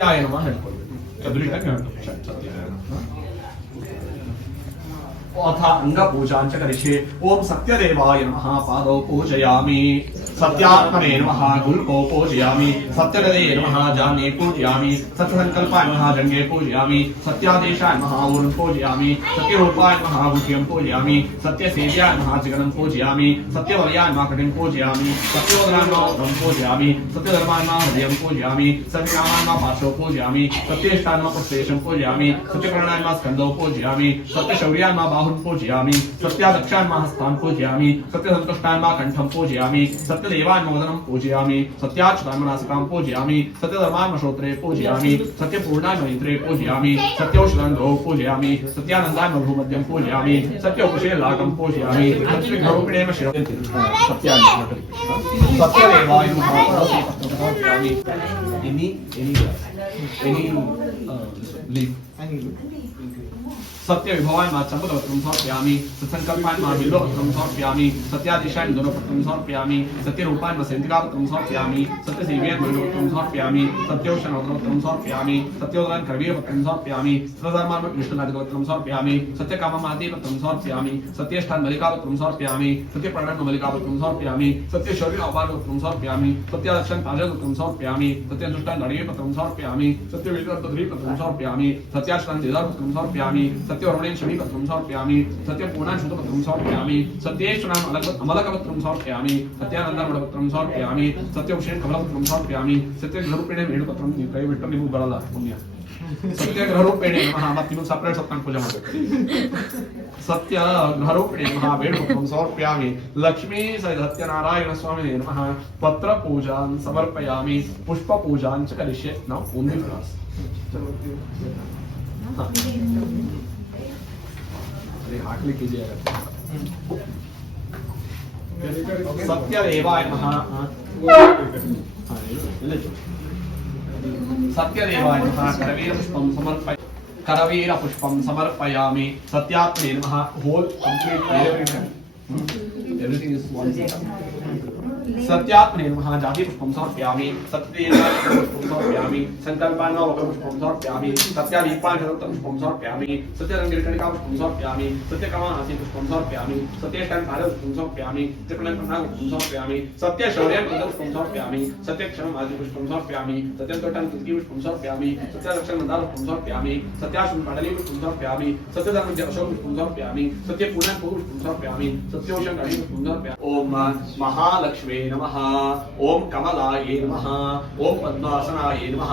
ನಮಃ ಹೇಳ್ಕೊಳ್ಬೇಕು. अथ अंगपूजांच करिष्ये। ओम सत्यदेवाय नमः पादौ पूजयामि। सत्यात्मने नमः गुल्को पूजयामि। सत्यगदे नमः जाने पूजयामि। सत्यसंकल्पाय नमः जंगे पूजयामि। सत्यादेशाय नमः ऊर्ध्वं पूजयामि। सत्यरूपाय नमः गुह्यं पूजयामि। सत्यसेव्याय नमः जगनं पूजयामि। सत्यवर्याय नमः कटिं पूजयामि। सत्योदराय नमः उदरं पूजयामि। सत्यधर्माय नमः हृदयं पूजयामि। सत्यकामाय नमः पार्श्वं पूजयामि। सत्येष्टाय नमः पुष्पेशं पूजयामि। सत्यकर्णाय नमः स्कन्दौ पूजयामि। सत्यशौर्याय नमः बाहुं पूजयामि। सत्यादक्षाय नमः हस्तान् पूजयामि। सत्यसन्तुष्टाय नमः कण्ठं पूजयामि। सत्यदेवाय नमः वदनं पूजयामि। सत्याच्युताय नमः नासिकां पूजयामि। सत्यधर्माय नमः श्रोत्रे पूजयामि। सत्यपूर्णाय नमः नेत्रे पूजयामि। सत्यौषधं द्रौ पूजयामि। सत्यानन्दाय नमः भूमध्यं पूजयामि। सत्यौषधेलाकं पूजयामि। सत्यघरोपिणे नमः शिरं सत्यदेवाय नमः पूजयामि। सत्य विभवाय नमः चम्पकपत्रं समर्पयामि। सत्संकल्पाय नमः बिल्वपत्रं समर्पयामि। सत्यादिशाय नमः धनुपत्रं समर्पयामि। सत्यरूपाय नमः सेन्तिकापत्रं समर्पयामि। सत्यसेव्याय नमः बिल्वपत्रं समर्पयामि। सत्योषधपत्रं समर्पयामि। सत्योदराय कर्वीरपत्रं समर्पयामि। सत्यधर्माय नमः विष्णुनादिपत्रं समर्पयामि। सत्यकाममादिपत्रं समर्पयामि। सत्येष्ठान् मल्लिकापत्रं समर्पयामि। सत्यप्रणव मल्लिकापत्रं समर्पयामि। सत्यशौर्यपादपत्रं समर्पयामि। सत्यादक्षान् पादपत्रं समर्पयामि। सत्यदुष्टान् दण्डपत्रं समर्पयामि। सत्यवेदपत्रं समर्पयामि। सत्याश्रान् देदापत्रं समर्पयामि। सत्यवर्णेन शमीपत्रं समर्पयामि। सत्यपूर्णान् शुद्धपत्रं समर्पयामि। सत्येश्वरान् अमलकपत्रं समर्पयामि। सत्यानन्दामलपत्रं समर्पयामि। सत्यौषधेन कमलपत्रं समर्पयामि। सत्यगृहरूपेण वेणुपत्रं ಕೈಬಿಟ್ಟು ನಿಮಗೆ ಬರಲ್ಲ ಪುಣ್ಯ ಸತ್ಯಗೃಹರೂಪೇಣೆ ನಮಃ ಮತ್ತೆ ನೀವು ಸಪರೇಟ್ ಸತ್ಯನಾರಾಯಣ ಪೂಜೆ ಮಾಡಬೇಕು ಸತ್ಯಗೃಹರೂಪೇಣೆ ನಮಃ ವೇಣುಪತ್ರಂ ಸಮರ್ಪಯಾಮಿ ಲಕ್ಷ್ಮೀ ಸತ್ಯನಾರಾಯಣ ಸ್ವಾಮಿನೇ ನಮಃ ಪತ್ರ ಪೂಜಾನ್ ಸಮರ್ಪಯಾಮಿ ಪುಷ್ಪ ಪೂಜಾನ್ ಚ ಕರಿಷ್ಯೆ ನಾವು ಒಂದೇ ಕ್ಲಾಸ್ ಹಾಕ್ಲಿಕ್ಕೆ ಇದೆಯಾ सत्यदेवाय नमः सत्यदेवाय नमः करवीरपुष्पं समर्पयामि सत्यात्मने नमः whole complete everything is one सत्यात्मने नमः जाति पुष्पं समर्पयामि सत्यदेवाय पुष्पं समर्पयामि संकल्पाय नमः पुष्पं समर्पयामि सत्यादीपाय पुष्पं समर्पयामि सत्यरंगकणिका पुष्पं समर्पयामि सत्यकामानासि पुष्पं समर्पयामि सत्येष्टान् पुष्पं समर्पयामि सत्यप्रणव पुष्पं समर्पयामि सत्यशौर्यं पुष्पं समर्पयामि सत्यक्षणम् आदि पुष्पं समर्पयामि सत्यन्तोटं पुष्पं समर्पयामि सत्यरक्षणं मंदार पुष्पं समर्पयामि सत्याशुं पाटली पुष्पं समर्पयामि सत्यधर्मं अशोक पुष्पं समर्पयामि सत्यपूर्णं पुष्पं समर्पयामि सत्योषं काली पुष्पं समर्पयामि ओम महालक्ष्मी नमः ओम कमलाये नमः ओम पद्मासनाये नमः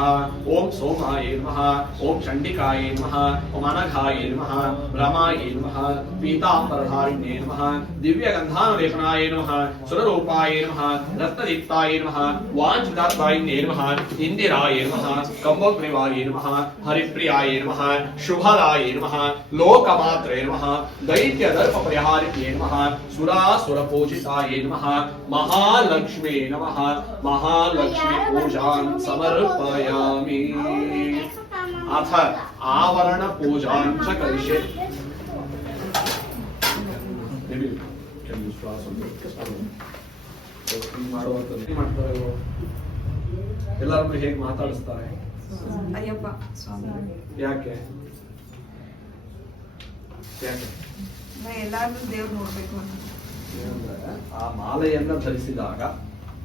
ओम सोमाये नमः ओम चंडिकाये नमः ओम अनघाये नमः रमाये नमः पीतांबरधारिणे नमः दिव्यगन्धानुलेपनाय नमः सुररूपाय नमः रत्नदीप्ताय नमः वाञ्छितार्थाय नमः इंदिराय नमः कम्बोग्रीवाय नमः हरिप्रियाय नमः शुभदाय नमः लोकमात्रे नमः दैत्यदर्पपरिहारिणे नमः सुरासुरपूजिताय नमः महालक्ष्मी नमः महालक्ष्मी पूजां समर्पयामि अथ आवरण पूजां च करिष्ये ಎಲ್ಲರೂ ಹೇಗೆ ಮಾತಾಡಿಸ್ತಾರೆ ಅಯ್ಯಪ್ಪ ಸ್ವಾಮಿ ಯಾಕೆ ಯಾಕೆ ಎಲ್ಲಾದ್ರೂ ದೇವ್ರು ನೋಡ್ಬೇಕು ಅಂತ ಆ ಮಾಲೆಯನ್ನ ಧರಿಸಿದಾಗ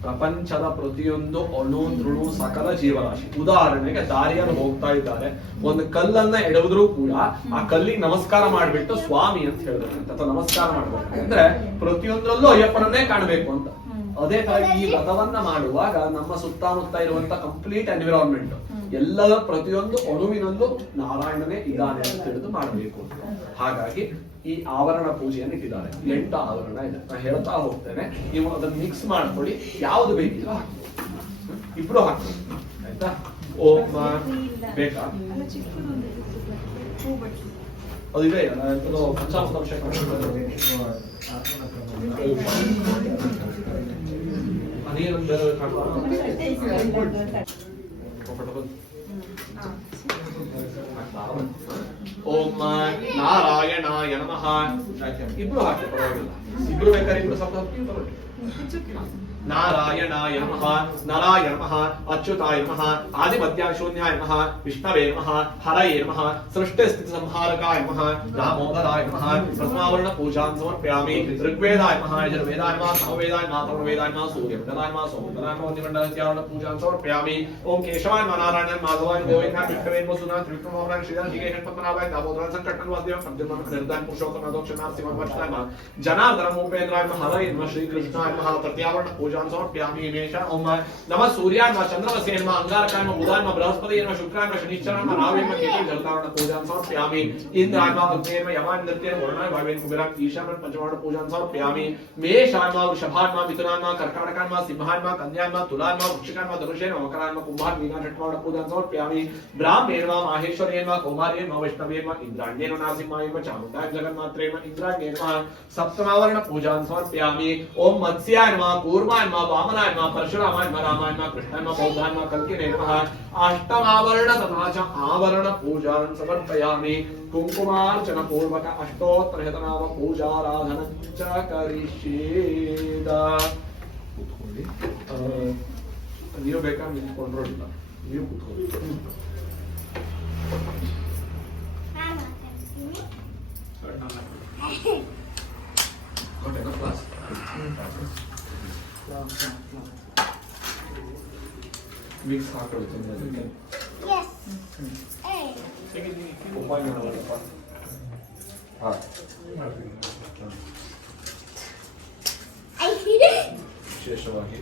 ಪ್ರಪಂಚದ ಪ್ರತಿಯೊಂದು ಅಣು ಧೃಣು ಸಕಲ ಜೀವರಾಶಿ ಉದಾಹರಣೆಗೆ ದಾರಿಯಲ್ಲಿ ಹೋಗ್ತಾ ಇದ್ದಾರೆ ಒಂದು ಕಲ್ಲನ್ನ ಎಡವಿದ್ರೂ ಕೂಡ ಆ ಕಲ್ಲಿಗೆ ನಮಸ್ಕಾರ ಮಾಡ್ಬಿಟ್ಟು ಸ್ವಾಮಿ ಅಂತ ಹೇಳ್ಬೇಕು ಅಥವಾ ನಮಸ್ಕಾರ ಮಾಡ್ಬೇಕು ಅಂದ್ರೆ ಪ್ರತಿಯೊಂದರಲ್ಲೂ ಅಯ್ಯಪ್ಪನನ್ನೇ ಕಾಣಬೇಕು ಅಂತ ಅದೇ ತರ ಈ ವ್ರತವನ್ನ ಮಾಡುವಾಗ ನಮ್ಮ ಸುತ್ತಮುತ್ತ ಇರುವಂತ ಕಂಪ್ಲೀಟ್ ಎನ್ವಿರಾನ್ಮೆಂಟ್ ಎಲ್ಲದ ಪ್ರತಿಯೊಂದು ಅಣುವಿನಲ್ಲೂ ನಾರಾಯಣನೇ ಇದ್ದಾನೆ ಅಂತ ತಿಳಿದು ಮಾಡಬೇಕು ಹಾಗಾಗಿ ಈ ಆವರಣ ಪೂಜೆಯನ್ನು ಇಟ್ಟಿದ್ದಾರೆ 8 ಆವರಣ ಇದೆ ನಾನು ಹೇಳ್ತಾ ಹೋಗ್ತೇನೆ ನೀವು ಅದನ್ನ ಮಿಕ್ಸ್ ಮಾಡ್ಕೊಳ್ಳಿ ಯಾವ್ದು ಬೇಕಿಲ್ಲ ಇಬ್ರು ಹಾಕ್ತೀವಿ ಆಯ್ತಾ ಓಂ ಬೇಕಾ ಅದು ಇದೆ ಪಂಚಾಮೃತ ಅಭಿಷೇಕ ಅನೇಕ ಓಂ ನಾರಾಯಣಾಯ ನಮಃ. ಇಬ್ರು ಹಾಕಿ ಪರವಾಗಿಲ್ಲ, ಇಬ್ರು ಬೇಕಾದ್ರೆ ಇಬ್ರು ಸ್ವಲ್ಪ ನಾರಾಯಣಾಯ ನಮಃ, ನರಾಯ ನಮಃ, ಅಚ್ಯುತಾಯ ನಮಃ, ಆದಿಮಧ್ಯಾಶೂನ್ಯಾಯ ನಮಃ, ವಿಷ್ಣವೇ ನಮಃ, ಹರಯೇ ನಮಃ, ಸೃಷ್ಟಿ ಸ್ಥಿತಿ ಸಂಹಾರಕಾಯ ನಮಃ, ದಾಮೋದರಾಯ ನಮಃ. ಪ್ರಥಮಾವರಣ ಪೂಜಾನ್ ಸಮರ್ಪಯಾಮಿ. ಋಗ್ವೇದಾಯ ನಮಃ, ಯಜುರ್ವೇದಾಯ ನಮಃ, ಸಾಮವೇದಾಯ ನಮಃ, ಅಥರ್ವವೇದಾಯ ನಮಃ, ಸೂರ್ಯಮಂಡಲಾಯ ನಮಃ, ಸೋಮಮಂಡಲಾಯ ನಮಃ, ಮಂಡಿಮಂಡಲಸ್ಯಾವರಣ ಪೂಜಾನ್ ಸಮರ್ಪಯಾಮಿ. ಓಂ ಕೇಶವಾಯ ನಮಃ, ನಾರಾಯಣಾಯ ನಮಃ, ಮಾಧವಾಯ ಗೋವಿಂದಾಯ ವಿಷ್ಣವೇ ನಮಃ, ಸುಧಾನ್ ತ್ರಿವಿಕ್ರಮಾವರಾಯ ಶ್ರೀಧರ ಶ್ರೀಕೇಶನ್ ಪದ್ಮನಾಭಾಯ ದಾಮೋದರಾಯ ಸಂಕಟನ್ ವಾಸುದೇವ ಸಂಜೀವನ ನಿರ್ದಾಯ ಪುರುಷೋತ್ತಮ ದೋಕ್ಷನಾಥ ಶಿವಮರ್ಷಾಯ ನಮಃ, ಜನಾರ್ದನ ಉಪೇಂದ್ರಾಯ ನಮಃ, ಹರಯೇ ನಮಃ, ಶ್ರೀಕೃಷ್ಣಾಯ ನಮಃ. ಪ್ರತ್ಯಾವರಣ पूजान समर्पयामि. मेष ओम नमः सूर्याय नमः, चंद्रमसे नमः, अंगारकाय नमः, बुधाय नमः, बृहस्पति नमः, शुक्राय नमः, शनिश्चराय नमः, राहवे नमः, केतुवे जलतारण पूजान समर्पयामि. इंद्राय नमः, अग्नेय नमः, यमाय नृत्याय वरुणाय वायवे कुबेराय ईशानाय पंचमावरण पूजान समर्पयामि. मेषाय नमः, वृषभाय नमः, मिथुनाय नमः, कर्कटकाय नमः, सिंहाय नमः, कन्याय नमः, तुलाय नमः, वृश्चिकाय नमः, धनुषाय नमः, मकराय नमः, कुंभाय मीनाय षट्मावरण पूजान समर्पयामि. ब्राह्मणे नमः, माहेश्वरे नमः, कौमार्ये नमः, वैष्णवे नमः, इंद्राण्ये नमः, नारसिंहाय नमः, चामुण्डाय जगन्मात्रे नमः, इंद्राण्ये नमः. सप्तमावरण पूजान समर्पयामि. ओम मत्स्याय नमः, कूर्माय नमः, वामनाय नमः, परशुरामाय नमः, रामाय नमः, कृष्णाय नमः, बौद्धाय नमः, कल्किने नमः. अष्टमावरण तथा च आवरण पूजान समर्पयामि. कुंकुमार्चन पूर्वक अष्टोत्तरशतनाम पूजाराधन च करिष्येद. ಕೂತ್ಕೊಳ್ಳಿ. ನೀವು ಬೇಕಾದ್ರೆ ನಿಂತ್ಕೊಂಡ್ರು ಇಲ್ಲ, ನೀವು ಕೂತ್ಕೊಳ್ಳಿ. Got enough class? Mix ಹಾಕೊಳ್ಳಿ ತುಂಬಾ. Yes. Hey. ಉಪಾಯ ಮಾಡೋದಪ್ಪ. ಹಾ. ವಿಶೇಷವಾಗಿ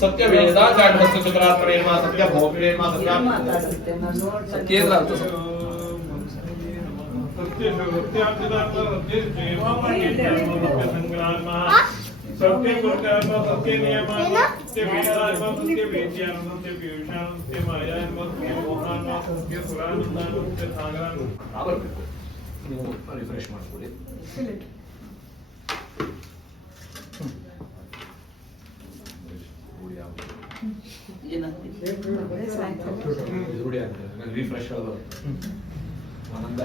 सत्य वेदा सत्य भोग रिफ्रेश ಮಾಡ್ಕೊಳ್ಳಿ. रिफ्रेश आनंद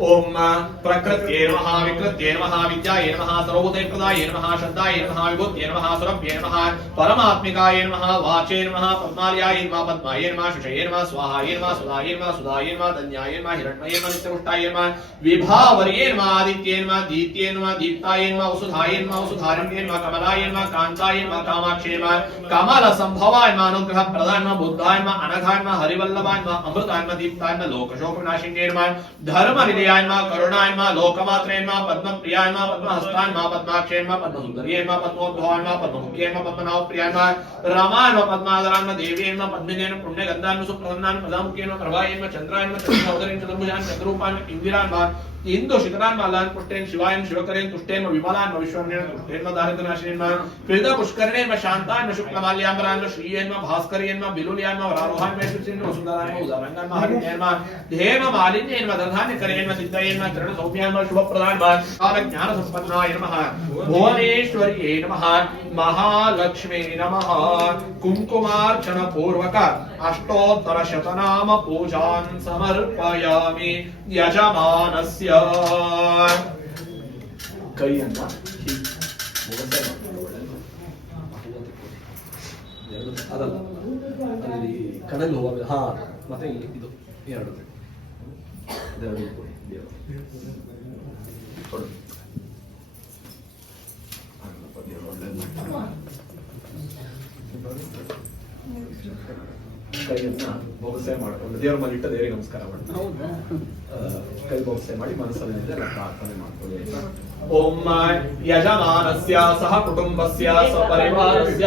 ओम प्रकृत्ये नमः, विकृत्ये नमः, विद्याये नमः, सर्वभूतप्रदाये नमः, श्रद्धाये नमः, विभूत्ये नमः, सुरभ्ये नमः, परमात्मिकाय नमः, वाचे नमः, पद्मालयाय नमः, पद्माय नमः, शुषये नमः, स्वाहाय नमः, सुधाय नमः, सुधाय नमः, धन्याय नमः, हिरण्मये नमः, नित्यपुष्टाय नमः, विभावर्ये नमः, आदित्ये नमः, दीप्त्ये नमः, दीप्ताय नमः, वसुधाय नमः, वसुधारण्ये नमः, कमलाय नमः, कान्ताय नमः, कामाक्षे नमः, कमल संभवाय नमः, अनुग्रह प्रदाय नमः, बुद्धाय नमः, अनघाय नमः, हरिवल्लभाय नमः, अमृताय नमः, दीप्ताय नमः, लोकशोक विनाशिन्ये नमः, धर्म निलयाय नमः, करुणाय नमः, लोकमात्रे नमः, पद्मप्रियाय नमः, पद्महस्ताय नमः, पद्माक्षे नमः, पद्मसुन्दर्ये नमः, पद्मोद्भवाय नमः, पद्ममुख्ये नमः, पद्मनाभप्रियाय नमः, रमाय नमः, पद्मादराय नमः, देव्ये नमः, पद्मिने नमः, पुण्यगन्धाय नमः, सुप्रसन्नाय नमः, पदामुख्ये नमः, प्रभाय नमः, चन्द्राय नमः, चन्द्रसहोदरेण चतुर्भुजाय नमः, चतुरूपाय नमः, इंदिराय नमः, इंदु शिखराय नमः, लाल पुष्टेन शिवाय नमः, शिवकरेण तुष्टेन नमः, विमलाय नमः, विश्वरण्येन तुष्टेन नमः, दारिद्र्यनाशिने नमः, प्रीत पुष्करिणे नमः, शान्ताय नमः, शुक्लमाल्याम्बराय नमः, श्रीये नमः, भास्कर्ये नमः, बिलुल्याय नमः, वरारोहाय नमः, श्रीये नमः, सुन्दराय नमः, उदारंगाय नमः, हरिण्ये नमः, हेम मालिन्ये नमः, दधान्यकरे नमः, सिद्धये नमः, चरण सौम्याय नमः, शुभप्रदाय नमः, काल ज्ञान संपन्नाय नमः, भुवनेश्वर्ये नमः, महालक्ष्मी नमः. कुंकुमार्चन पूर्वक अष्टोत्तर शतनाम पूजान् समर्पयामि. यजमानस्य ಕೈಯನ್ನ ಅದಲ್ಲ ಅಲ್ಲಿ ಕಡಲು ಹೋಗುವ ಹಾ ಮತ್ತೆ ಇಲ್ಲಿ ಇದು ಎರಡು ಕೈಯನ್ನ ಬೊಗಸೆ ಮಾಡ್ಕೊಂಡು ದೇವರ ಮೇಲೆ ಇಟ್ಟ ದೇವರಿಗೆ ನಮಸ್ಕಾರ ಮಾಡ್ತಾರೆ. ಕೈ ಬೊಗಸೆ ಮಾಡಿ ಮನಸ್ಸಲ್ಲಿ ಪ್ರಾರ್ಥನೆ ಮಾಡ್ಕೊಳ್ಳಿ. ಓಂ ಯಜಮಾನಸ್ಯ ಸಹ ಕುಟುಂಬಸ್ಯ ಸಪರಿವಾರಸ್ಯ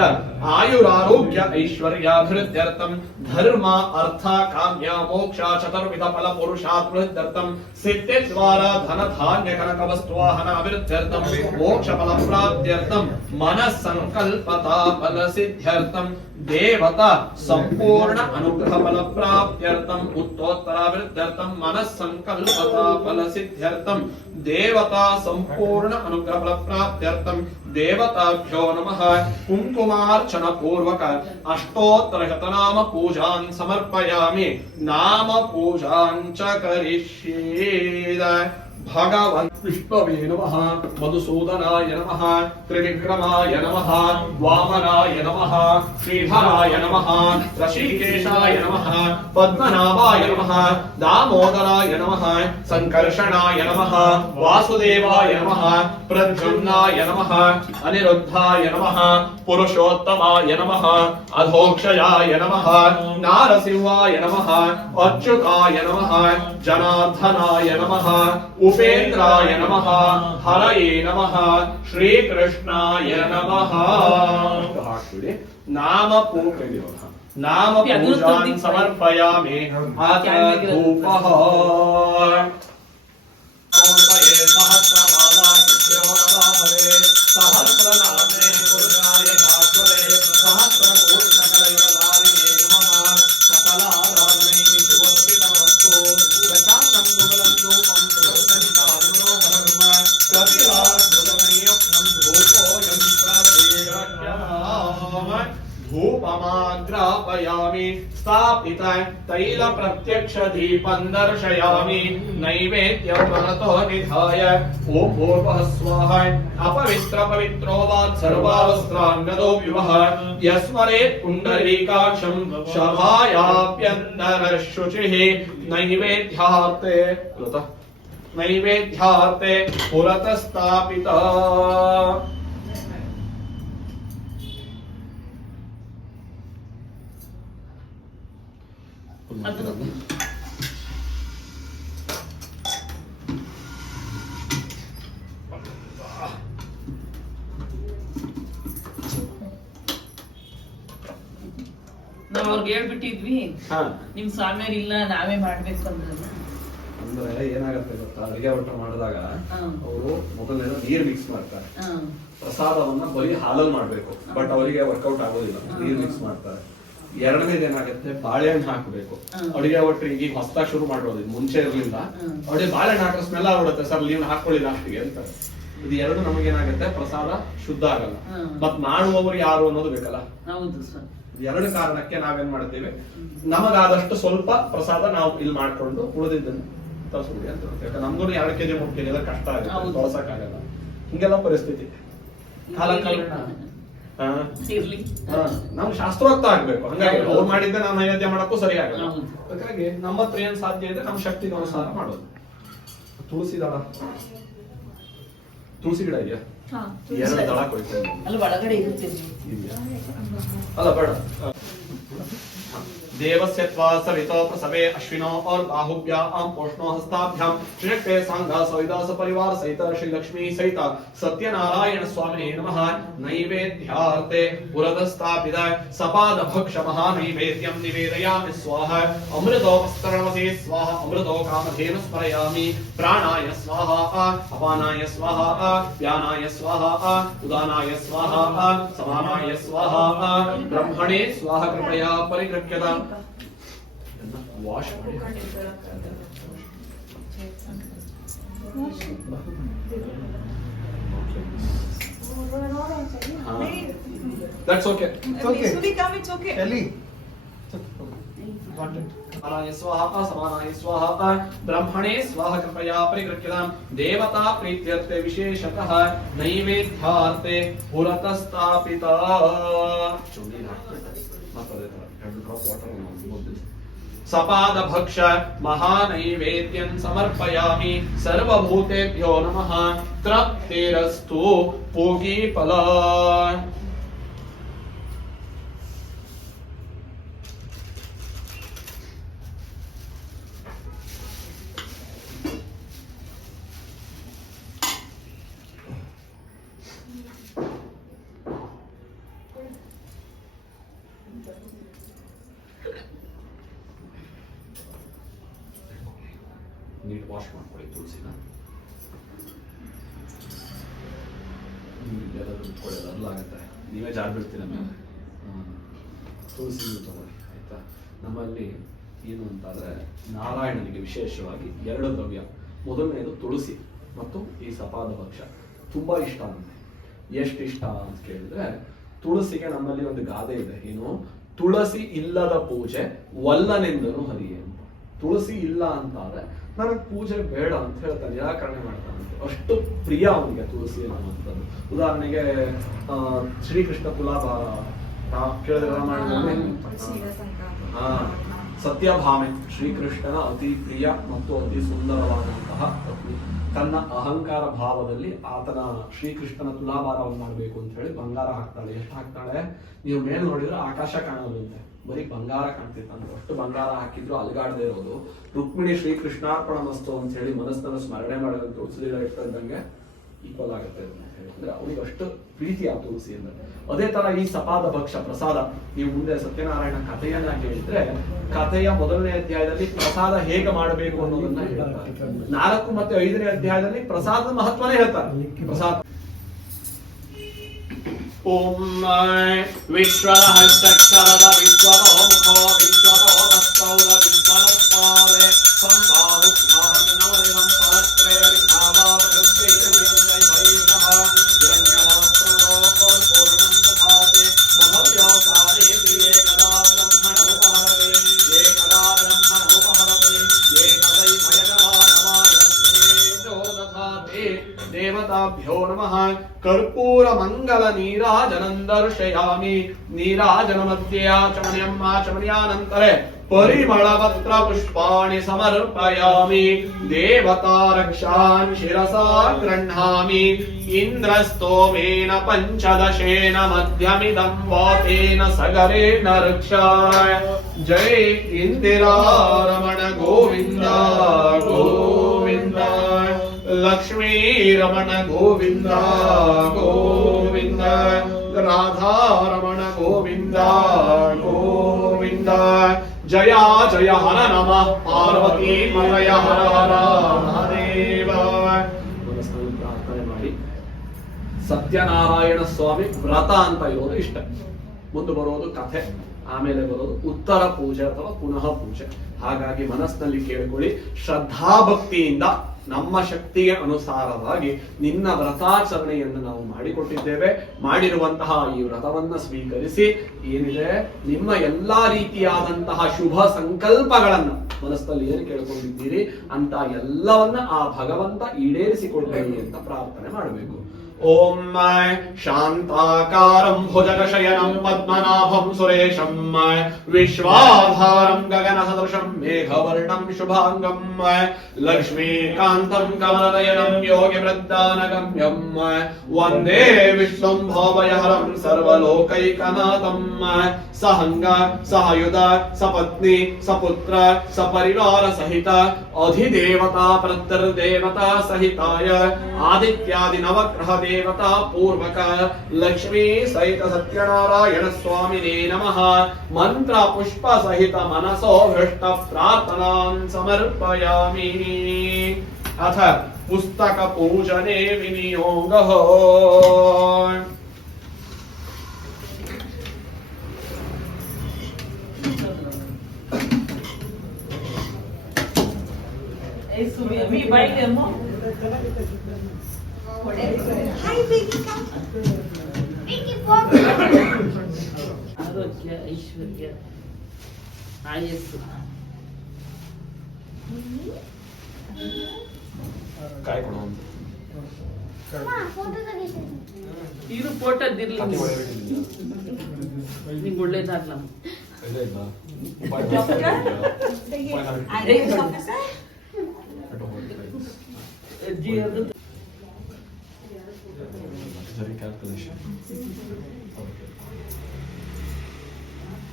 ಆಯುರಾರೋಗ್ಯ ಐಶ್ವರ್ಯಾಭಿವೃದ್ಧ್ಯರ್ಥಂ ಧರ್ಮ ಅರ್ಥ ಕಾಮ್ಯ ಮೋಕ್ಷ ಚತುರ್ವಿಧ ಫಲ ಪುರುಷಾಭಿವೃದ್ಧ್ಯರ್ಥಂ ಸಿದ್ಧಿದ್ವಾರ ಧನ ಧಾನ್ಯ ಕನಕ ವಸ್ತು ವಾಹನ ಅಭಿವೃದ್ಧ್ಯರ್ಥಂ ಮೋಕ್ಷ ಫಲ ಪ್ರಾಪ್ತ್ಯರ್ಥಂ ಮನಸ್ಸಂಕಲ್ಪತಾ ಫಲ ಸಿದ್ಧ್ಯರ್ಥಂ देवता संपूर्ण अनुग्रह फल प्राप्त्यर्थम उत्तरोत्तरावृद्ध्यर्थम मनः संकल्पता फल सिद्ध्यर्थम देवता संपूर्ण अनुग्रह फल प्राप्त्यर्थम देवताभ्यो नमः कुंकुमार्चन पूर्वक अष्टोत्तर शतनाम पूजान् समर्पयामि नाम पूजां च करिष्ये भगवन् विष्णवे नमः मधुसूदनाय नमः त्रिविक्रमाय नमः वामनाय नमः श्रीधराय नमः ऋषिकेशाय नमः पद्मनाभाय नमः दामोदराय नमः संकर्षणाय नमः वासुदेवाय नमः प्रद्युम्नाय नमः अनिरुद्धाय नमः पुरुषोत्तमाय नमः अधोक्षयाय नमः नारसिंहाय नमः अच्युताय नमः जनार्दनाय नमः उपेन्द्राय नमः हरये नमः श्रीकृष्णाय नमः नाम पूजान् समर्पयामि अथ धूपः सहस्रनामे पुरुषाय नाश्वरे सहस्रकोटिसकलयुगधारिणे नमः सकलाराधनैः सुवर्षितमस्तु प्रशान्तं दुबलं रूपं सुदर्शनितारुणोहरम् कपिलाकृतमय्यप्नं धूपोऽयं प्रदेशः धूपमाग्रापयामि स्थापित तैल प्रत्यक्ष दीपं दर्शयामि नैवेद्यं वरतो निधाय ओम भूर्भुवः स्वाहा अपवित्र पवित्रो वा सर्वावस्त्रान्गतो विवह यस्मरेत् पुण्डरीकाक्षं शभायाभ्यन्तरशुचिः नैवेद्यार्थे पुरतस्तापिता ನಾವ್ ಅವ್ರಿಗೆ ಹೇಳ್ಬಿಟ್ಟಿದ್ವಿ ನಿಮ್ ಸ್ವಾಮಿಯವ್ರು ಇಲ್ಲ ನಾವೇ ಮಾಡ್ಬೇಕು ಅಂದ್ರೆ ಏನಾಗುತ್ತೆ ಗೊತ್ತಾ, ಅಡಿಗೆ ಊಟ ಮಾಡಿದಾಗ ಅವರು ಮೊದಲನೇದು ನೀರ್ ಮಿಕ್ಸ್ ಮಾಡ್ತಾರೆ. ಪ್ರಸಾದವನ್ನ ಬರೀ ಹಾಲಲ್ಲಿ ಮಾಡ್ಬೇಕು, ಬಟ್ ಅವರಿಗೆ ವರ್ಕೌಟ್ ಆಗೋದಿಲ್ಲ, ನೀರ್ ಮಿಕ್ಸ್ ಮಾಡ್ತಾರೆ. ಎರಡನೇದು ಏನಾಗುತ್ತೆ, ಬಾಳೆಹಣ್ಣು ಹಾಕಬೇಕು. ಅಡಿಗೆ ಒಟ್ಟು ಈಗ ಹೊಸದಾಗಿ ಶುರು ಮಾಡೋದು, ಮುಂಚೆ ಇರ್ಲಿಲ್ಲ. ಅಡಿಗೆ ಬಾಳೆಹಣ್ಣು ಹಾಕೋ ಸ್ಮೆಲ್ ಆಗ್ಬಿಡುತ್ತೆ, ಸರ್ ನೀವು ಹಾಕೊಳ್ಳಿ ಲಾಸ್ಟಿಗೆ ಅಂತ. ಇದು ಎರಡು ನಮಗೇನಾಗುತ್ತೆ, ಪ್ರಸಾದ ಶುದ್ಧ ಆಗಲ್ಲ. ಮತ್ ಮಾಡುವವರು ಯಾರು ಅನ್ನೋದು ಬೇಕಲ್ಲ. ಎರಡು ಕಾರಣಕ್ಕೆ ನಾವೇನ್ ಮಾಡ್ತೇವೆ, ನಮಗಾದಷ್ಟು ಸ್ವಲ್ಪ ಪ್ರಸಾದ ನಾವು ಇಲ್ಲಿ ಮಾಡ್ಕೊಂಡು ಉಳಿದಿದ್ದನ್ನು ತರಿಸ್ಬಿಡಿ ಅಂತ. ಯಾಕಂದ್ರೆ ನಮ್ಗೂ 2 ಕೆಜಿ 3 ಕೆಜಿ ಎಲ್ಲ ಕಷ್ಟ ಆಗುತ್ತೆ, ತೊಳಸಕ್ಕಾಗಲ್ಲ. ಹಿಂಗೆಲ್ಲ ಪರಿಸ್ಥಿತಿ. ನಮ್ಗೆ ಶಾಸ್ತ್ರೋಕ್ತ ಆಗ್ಬೇಕು. ಹಂಗಾಗಿ ಅವ್ರು ಮಾಡಿದ್ದೆ ನಾವು ನೈವೇದ್ಯ ಮಾಡಕ್ಕೂ ಸರಿ ಆಗಲ್ಲ. ಹಾಗಾಗಿ ನಮ್ಮ ಹತ್ರ ಏನ್ ಸಾಧ್ಯ ಇದೆ ನಮ್ಮ ಶಕ್ತಿಗೆ ಅನುಸಾರ ಮಾಡೋದು. ತುಳಸಿ ಗಿಡ ಇದೆಯಾ? 2 ದಳ ಕೊಯ್ತೀನಿ. ಅಲ್ಲಿ ಒಳಗಡೆ ಇರುತ್ತೆ ಅಲ್ಲ ಬೇಡ. देवस्य त्वा सवितो प्रसवे अश्विनो और बाहुभ्याम पोषणो हस्ताभ्याम श्रीरक्ते सांगा सविदास परिवार सहित श्री लक्ष्मी सहित सत्यनारायण स्वामिने नमः नैवेद्यार्थे पुरतस्तापित सपाद भक्ष महानैवेद्यं निवेदयामि स्वाहा अमृतोपस्तरणवसे स्वाहा अमृतो कामधेनु स्मरयामि प्राणाय स्वाहा अपानाय स्वाहा व्यानाय स्वाहा उदानाय स्वाहा समानाय स्वाहा ब्रह्मणे स्वाहा कृपया परिगृह्यता वाश that's okay. It's okay. It's okay. Ellie. समानाय स्वाहा समानाय स्वाहा ब्रह्मणे स्वाहा कृपया परिगृह्यतां देवता प्रीत्यर्थे विशेषतः नैवेद्यार्थे पुरतस्तापिता सपाद भक्ष महानैवेद्यं समर्पयामि सर्वभूतेभ्यो नमः तृप्तिरस्तु पूगीफल ನೀಟ್ ವಾಶ್ ಮಾಡ್ಕೊಳ್ಳಿ ತುಳಸಿನ. ಅದಾಗುತ್ತೆ, ನೀವೇ ಜಾರ್ ಬಿಡ್ತೀರ. ತುಳಸಿ ತಗೊಳ್ಳಿ ಆಯ್ತಾ. ನಮ್ಮಲ್ಲಿ ಏನು ಅಂತಾದ್ರೆ ನಾರಾಯಣನಿಗೆ ವಿಶೇಷವಾಗಿ 2 ದ್ರವ್ಯ, ಮೊದಲನೇದು ತುಳಸಿ ಮತ್ತು ಈ ಸಪಾದ ಭಕ್ಷ ತುಂಬಾ ಇಷ್ಟ ಅಂತೆ. ಎಷ್ಟು ಇಷ್ಟ ಅಂತ ಕೇಳಿದ್ರೆ, ತುಳಸಿಗೆ ನಮ್ಮಲ್ಲಿ ಒಂದು ಗಾದೆ ಇದೆ, ಏನು, ತುಳಸಿ ಇಲ್ಲದ ಪೂಜೆ ವಲ್ಲನೆಂದನು ಹರಿಯೇ ಅಂತ. ತುಳಸಿ ಇಲ್ಲ ಅಂತಾದ್ರೆ ನನಗೆ ಪೂಜೆ ಬೇಡ ಅಂತ ಹೇಳ್ತಾನೆ, ನಿರಾಕರಣೆ ಮಾಡ್ತಾನಂತೆ. ಅಷ್ಟು ಪ್ರಿಯ ಅವನಿಗೆ ತುಳಸಿ ಅನ್ನುವಂಥದ್ದು. ಉದಾಹರಣೆಗೆ ಶ್ರೀಕೃಷ್ಣ ತುಲಾಭಾರ ಕೇಳಿದ್ರೆ ರಾಮಾಯಣದಲ್ಲಿ ಸತ್ಯಭಾಮೆ ಶ್ರೀಕೃಷ್ಣನ ಅತಿ ಪ್ರಿಯ ಮತ್ತು ಅತಿ ಸುಂದರವಾದಂತಹ ಪತ್ನಿ. ತನ್ನ ಅಹಂಕಾರ ಭಾವದಲ್ಲಿ ಆತನ ಶ್ರೀಕೃಷ್ಣನ ತುಲಾಭಾರವನ್ನು ಮಾಡಬೇಕು ಅಂತ ಹೇಳಿ ಬಂಗಾರ ಹಾಕ್ತಾಳೆ. ಎಷ್ಟು ಹಾಕ್ತಾಳೆ? ನೀವು ಮೇಲ್ ನೋಡಿದ್ರೆ ಆಕಾಶ ಕಾಣೋದಂತೆ, ಬರೀ ಬಂಗಾರ ಕಾಣ್ತಿತ್ತಂತೆ. ಅಷ್ಟು ಬಂಗಾರ ಹಾಕಿದ್ರು ಅಲ್ಗಾಡದೆ ಇರೋದು. ರುಕ್ಮಿಣಿ ಶ್ರೀಕೃಷ್ಣಾರ್ಪಣ ಮಸ್ತು ಅಂತ ಹೇಳಿ ಮನಸ್ಸನ್ನು ಸ್ಮರಣೆ ಮಾಡಿದ್ರೆ ತುಳಸಿಲಿಲ್ಲ ಇರ್ತಂಗೆ ಈಕ್ವಲ್ ಆಗುತ್ತೆ ಅಂತ ಹೇಳಿ. ಅಂದ್ರೆ ಅವನಿಗೆ ಅಷ್ಟು ಪ್ರೀತಿ ಆ ತುಳಸಿ ಅಂದ್ರೆ. ಅದೇ ತರ ಈ ಸಪಾದ ಭಕ್ಷ ಪ್ರಸಾದ, ನೀವು ಮುಂದೆ ಸತ್ಯನಾರಾಯಣ ಕಥೆಯನ್ನ ಕೇಳಿದ್ರೆ ಕಥೆಯ ಮೊದಲನೇ ಅಧ್ಯಾಯದಲ್ಲಿ ಪ್ರಸಾದ ಹೇಗೆ ಮಾಡಬೇಕು ಅನ್ನೋದನ್ನ ಹೇಳ್ತಾರೆ. 4 ಮತ್ತು 5ನೇ ಅಧ್ಯಾಯದಲ್ಲಿ ಪ್ರಸಾದದ ಮಹತ್ವನೇ ಹೇಳ್ತಾರೆ. ಪ್ರಸಾದ ಓಂ ವಿಶ್ವರಹಸ್ತಕ್ಷರದ ವಿಶ್ವರೋ ಮುಖೋ ವಿಶ್ವರೋ ಹಸ್ತೌರ ವಿಶ್ವರಸ್ಪಾದೆ ಸಂಭಾವುತ್ಮಾನವರಿಹಂ ಪಾತ್ರೇ ವಿಭಾವಾ ಪ್ರವೃತ್ತೈರ್ಯಂಗೈ ಭೈಷಃ ಹಿರಣ್ಯವಾಸ್ತ್ರೋ ಪೂರ್ಣಂ ದಧಾತೆ ಮಹವ್ಯಾಸಾನೇತಿ ಏಕದಾ ಬ್ರಹ್ಮಣೋಪಹರತೆ ಏಕದಾ ಬ್ರಹ್ಮಣೋಪಹರತೆ ಏಕದೈ ಭಯಗವಾನವಾಯಸ್ಮೇಜೋ ದಧಾತೆ. ದೇವತಾಭ್ಯೋ ನಮಃ. ಕರ್ಪೂರ ಮಂಗಲ ನೀರಾಜನಂ ದರ್ಶಯಾಮಿ. ನೀರಾಜನ ಮಧ್ಯೆ ಆಚಮನ್ಯಾನಂತರೆ ಪರಿಮಳ ಪತ್ರ ಪುಷ್ಪಾಣಿ ಸಮರ್ಪಯಾಮಿ. ದೇವತಾ ರಕ್ಷಾನ್ ಶಿರಸಾ ಗೃಹ್ಣಾಮಿ. ಇಂದ್ರಸ್ತೋಮೇನ ಪಂಚದಶೇನ ಮಧ್ಯಮಿದಂ ವಾತೇನ ಸಗರೇಣ ರಕ್ಷಾಯ. ಜೈ ಇಂದಿರಾ ರಮಣ ಗೋವಿಂದ ಗೋವಿಂದ. ಲಕ್ಷ್ಮೀ ರಮಣ ಗೋವಿಂದ ಗೋವಿಂದ. ರಾಧಾ ರಮಣ ಗೋವಿಂದ ಗೋವಿಂದ. ಜಯ ಜಯ ಹರ ನಮಃ ಪಾರ್ವತಿ ಮಲಯ ಹರ ಹರ ಮಹಾದೇವ. ಪ್ರಾರ್ಥನೆ ಮಾಡಿ. ಸತ್ಯನಾರಾಯಣ ಸ್ವಾಮಿ ವ್ರತ ಅಂತ ಇರೋದು ಇಷ್ಟ. ಮುಂದೆ ಬರೋದು ಕಥೆ, ಆಮೇಲೆ ಬರೋದು ಉತ್ತರ ಪೂಜೆ ಅಥವಾ ಪುನಃ ಪೂಜೆ. ಹಾಗಾಗಿ ಮನಸ್ಸಿನಲ್ಲಿ ಕೇಳಿಕೊಳ್ಳಿ, ಶ್ರದ್ಧಾಭಕ್ತಿಯಿಂದ ನಮ್ಮ ಶಕ್ತಿಗೆ ಅನುಸಾರವಾಗಿ ನಿನ್ನ ವ್ರತಾಚರಣೆಯನ್ನು ನಾವು ಮಾಡಿಕೊಟ್ಟಿದ್ದೇವೆ. ಮಾಡಿರುವಂತಹ ಈ ವ್ರತವನ್ನ ಸ್ವೀಕರಿಸಿ ಏನಿದೆ ನಿಮ್ಮ ಎಲ್ಲಾ ರೀತಿಯಾದಂತಹ ಶುಭ ಸಂಕಲ್ಪಗಳನ್ನ ಮನಸ್ಸಲ್ಲಿ ಏನು ಕೇಳ್ಕೊಂಡಿದ್ದೀರಿ ಅಂತ ಎಲ್ಲವನ್ನ ಆ ಭಗವಂತ ಈಡೇರಿಸಿಕೊಳ್ಳಿ ಅಂತ ಪ್ರಾರ್ಥನೆ ಮಾಡಬೇಕು. ಓಂ ಶಾಂತಾಕಾರಂ ಭುಜಗಶಯನಂ ಪದ್ಮನಾಭಂ ಸುರೇಶಂ ವಿಶ್ವಾಧಾರಂ ಗಗನ ಸದೃಶಂ ಮೇಘವರ್ಣಂ ಶುಭಾಂಗಂ ಲಕ್ಷ್ಮೀಕಾಂತಂ ಕಮಲನಯನಂ ಯೋಗಿ ವೃದ್ದಾನಗಮ್ಯಂ ವಂದೇ ವಿಷ್ಣುಂ ಭವಯಹರಂ ಸರ್ವಲೋಕೈಕನಾಥಂ. ಸಹಂಗ ಸಹಯುಧ ಸಪತ್ನಿ ಸಪುತ್ರ ಸಪರಿವಾರ ಸಹಿತ ಅಧಿದೇವತಾ ಪ್ರತ್ಯರ್ದೇವತಾ ಸಹಿತಾಯ ಆದಿತ್ಯಾದಿ ನವಗ್ರಹ ದೇವತಾ ಪೂರ್ವಕ ಲಕ್ಷ್ಮೀ ಸಹಿತ ಸತ್ಯನಾರಾಯಣ ಸ್ವಾಮಿನೇ ನಮಃ. ಮಂತ್ರ ಪುಷ್ಪ ಸಹಿತ ಮನಸೋ ಹೃಷ್ಟ ಪ್ರಾರ್ಥನಾನ್ ಸಮರ್ಪಯಾಮಿ. ಅಥ ಪುಸ್ತಕ ಪೂಜನೆ ವಿನಿಯೋಗಃ. अभी बाइक है मो Hi, baby, come. Vicky, pop. ಆರೋಗ್ಯ ಐಶ್ವರ್ಯ ಆಯಸ್ಸು. ಕಾಯಿ ಕೊಡು ಅಂತ. Ma, photo ತೆಗಿತೀನಿ. ಇದು ಫೋಟೋ ದಿರ್ಲಿ ನಿಂಗೆ ಒಳ್ಳೇದಾಗ್ಲಮ್ಮ. Calculation. Okay.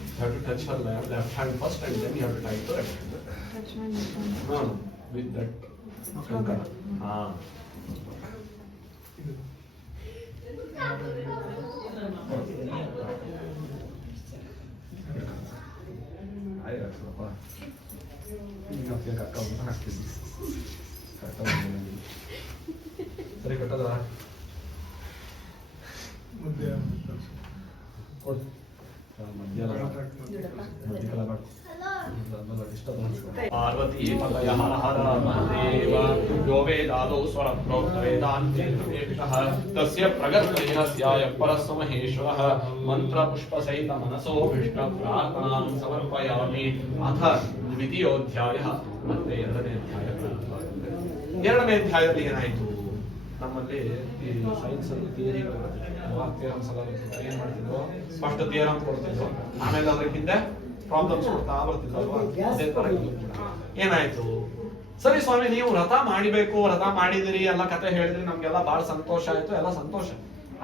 You have to touch her left hand first and then you have to type the right hand. Touch my left hand. No, with that. Okay. ಸರಿ ಕಟ್ಟದ ಕೊಡು. पार्वती पतय हर हर महादेव यो वेदादौ स्वर प्रोक्त वेदान्ते प्रवेशितः तस्य प्रगल्भेन स्याय परस्य महेश्वरः मंत्र पुष्प सहित मनसो विष्ट प्रार्थनां समर्पयामि अथ द्वितीयोऽध्यायः ಮತ್ತೆ ಎರಡನೇ ಅಧ್ಯಾಯ ಎರಡನೇ ಅಧ್ಯಾಯದಲ್ಲಿ ಏನಾಯಿತು ನಮ್ಮಲ್ಲಿ ಈ ಸೈನ್ಸ್ ಅಲ್ಲಿ ಥಿಯರಿಗಳು ಥಿಯರಮ್ಸ್ ಎಲ್ಲ ಏನು ಮಾಡ್ತಿದ್ರು ಫಸ್ಟ್ ಥಿಯರಮ್ ಕೊಡ್ತಿದ್ರು ಆಮೇಲೆ ಅದ್ರ ಹಿಂದೆ ಪ್ರಾಬ್ಲಮ್ಸ್ ಕೊಡ್ತಾ ಬರ್ತಿದ್ರು ಅದೇ ತರ ಏನಾಯ್ತು ಸರಿ ಸ್ವಾಮಿ ನೀವು ವ್ರತ ಮಾಡಬೇಕು ವ್ರತ ಮಾಡಿದಿರಿ ಎಲ್ಲ ಕತೆ ಹೇಳಿದ್ರಿ ನಮ್ಗೆಲ್ಲ ಬಹಳ ಸಂತೋಷ ಆಯ್ತು ಎಲ್ಲ ಸಂತೋಷ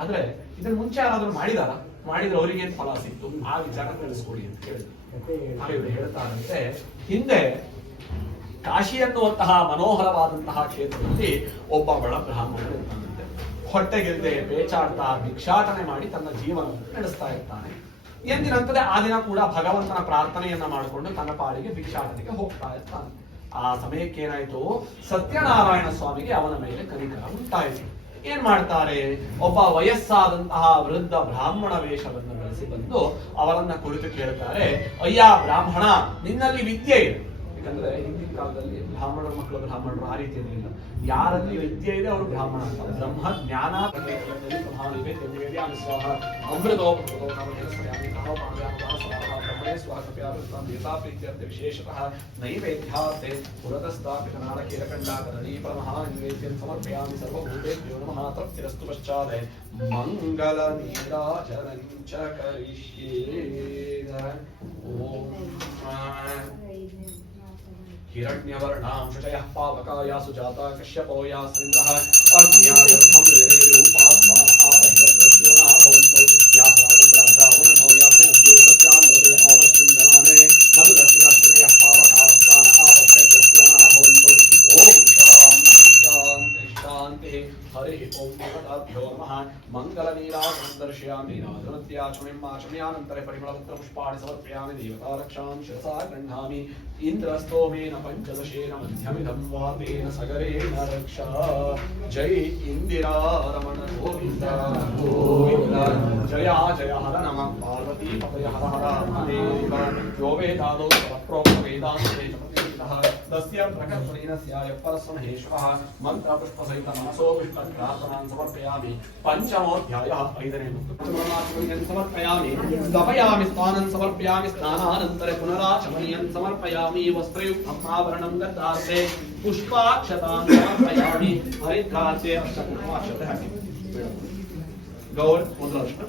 ಆದ್ರೆ ಇದ್ರ ಮುಂಚೆ ಯಾರಾದ್ರೂ ಮಾಡಿದ್ರೆ ಅವರಿಗೆ ಏನ್ ಫಲ ಸಿಕ್ತು ಆ ವಿಚಾರ ತಿಳಿಸ್ಕೊಡಿ ಅಂತ ಹೇಳಿದ್ರು ಹೇಳ್ತಾರಂತೆ ಹಿಂದೆ ಕಾಶಿ ಅನ್ನುವಂತಹ ಮನೋಹರವಾದಂತಹ ಕ್ಷೇತ್ರದಲ್ಲಿ ಒಬ್ಬ ಬಡ ಬ್ರಾಹ್ಮಣ ಇರ್ತಾನಂತೆ ಹೊಟ್ಟೆಗೆಲ್ದೆ ಬೇಚಾಡ್ತಾ ಭಿಕ್ಷಾಟನೆ ಮಾಡಿ ತನ್ನ ಜೀವನವನ್ನು ನಡೆಸ್ತಾ ಇರ್ತಾನೆ ಎಂದಿನಂತದೆ ಆ ದಿನ ಕೂಡ ಭಗವಂತನ ಪ್ರಾರ್ಥನೆಯನ್ನ ಮಾಡಿಕೊಂಡು ತನ್ನ ಪಾಡಿಗೆ ಭಿಕ್ಷಾಟನೆಗೆ ಹೋಗ್ತಾ ಇರ್ತಾನೆ ಆ ಸಮಯಕ್ಕೆ ಏನಾಯ್ತು ಸತ್ಯನಾರಾಯಣ ಸ್ವಾಮಿಗೆ ಅವನ ಮೇಲೆ ಕನಿಕರ ಉಂಟಾಯಿತು ಏನ್ ಮಾಡ್ತಾರೆ ಒಬ್ಬ ವಯಸ್ಸಾದಂತಹ ವೃದ್ಧ ಬ್ರಾಹ್ಮಣ ವೇಷವನ್ನು ಬೆಳೆಸಿ ಬಂದು ಅವರನ್ನ ಕುರಿತು ಕೇಳ್ತಾರೆ ಅಯ್ಯ ಬ್ರಾಹ್ಮಣ ನಿನ್ನಲ್ಲಿ ವಿದ್ಯೆ ಇದೆ ಯಾಕಂದ್ರೆ ಹಿಂದಿನ ಕಾಲದಲ್ಲಿ ಬ್ರಾಹ್ಮಣರ ಮಕ್ಕಳು ಬ್ರಾಹ್ಮಣರು ಆ ರೀತಿ ಇರಲಿಲ್ಲ ಯಾರಲ್ಲಿ ವಿದ್ಯೆ ಇದೆ ಅವರು ಬ್ರಾಹ್ಮಣ ಅಂತ ಬ್ರಹ್ಮ ಜ್ಞಾನ ಅಮೃತೋ ವಿಶೇಷತಃ ನೈವೇದ್ಯಾರ್ಥೆ ಪುರತಸ್ಥಾಪಿತ ನಾರಕೀರಕಂಡಾಕರಣೀಪರಮಹಾನೈವೇದ್ಯಂ ಸಮರ್ಪಯಾಮಿ ಸರ್ವಭೂತೇಭ್ಯೋ ನಮಃ ತೃಪ್ತಿರಸ್ತು ಪಶ್ಚಾತ್ ಮಂಗಲ ನೀರಾಜನಂ ಚ ಕರಿಷ್ಯೇ ಓಂ हिरण्यवर्णां शुचयः पावकाया सुजाता कश्यपो या स्त्रिंगः अज्ञातर्थं रूपास्वा आपश्यद्रश्यो न भवन्तु या राजो या किमद्ये सत्यामृते अवश्यं जनाने मधुरश्रियः पावकास्तान आपश्यद्रश्यो न भवन्तु ॐ शान्ति हरिः ॐ देवताभ्यो नमः मङ्गलनीराजनं दर्शयामि नादनत्याचमयानन्तरे परिमलपत्रपुष्पाणि समर्पयामि देवतारक्षां शिरसा गृह्णामि इन्द्रस्तोमेन पंचदशेन मध्यमिदं वातेन सगरेण रक्षा जय इंदिरारमण गोविंद गोविंद जया जय हर नमः पार्वती पतय हर हर महादेव यो वेदादौ प्रोक्त वेदान्ते तस्य प्रकल्पनेन स्याय परस्य महेश्वरः मन्त्रपुष्पसहित मनसो विष्णुप्रार्थनां समर्पयामि पंचमोऽध्यायः ऐदने समर्पयामि स्थापयामि स्थानं समर्पयामि स्नानानन्तरे पुनराचमनीयं समर्पयामि वस्त्रयुक्तम् आभरणं दत्तार्थे पुष्पाक्षतां समर्पयामि हरिद्रार्थे अक्षताक्षतः गौर मुद्राष्ट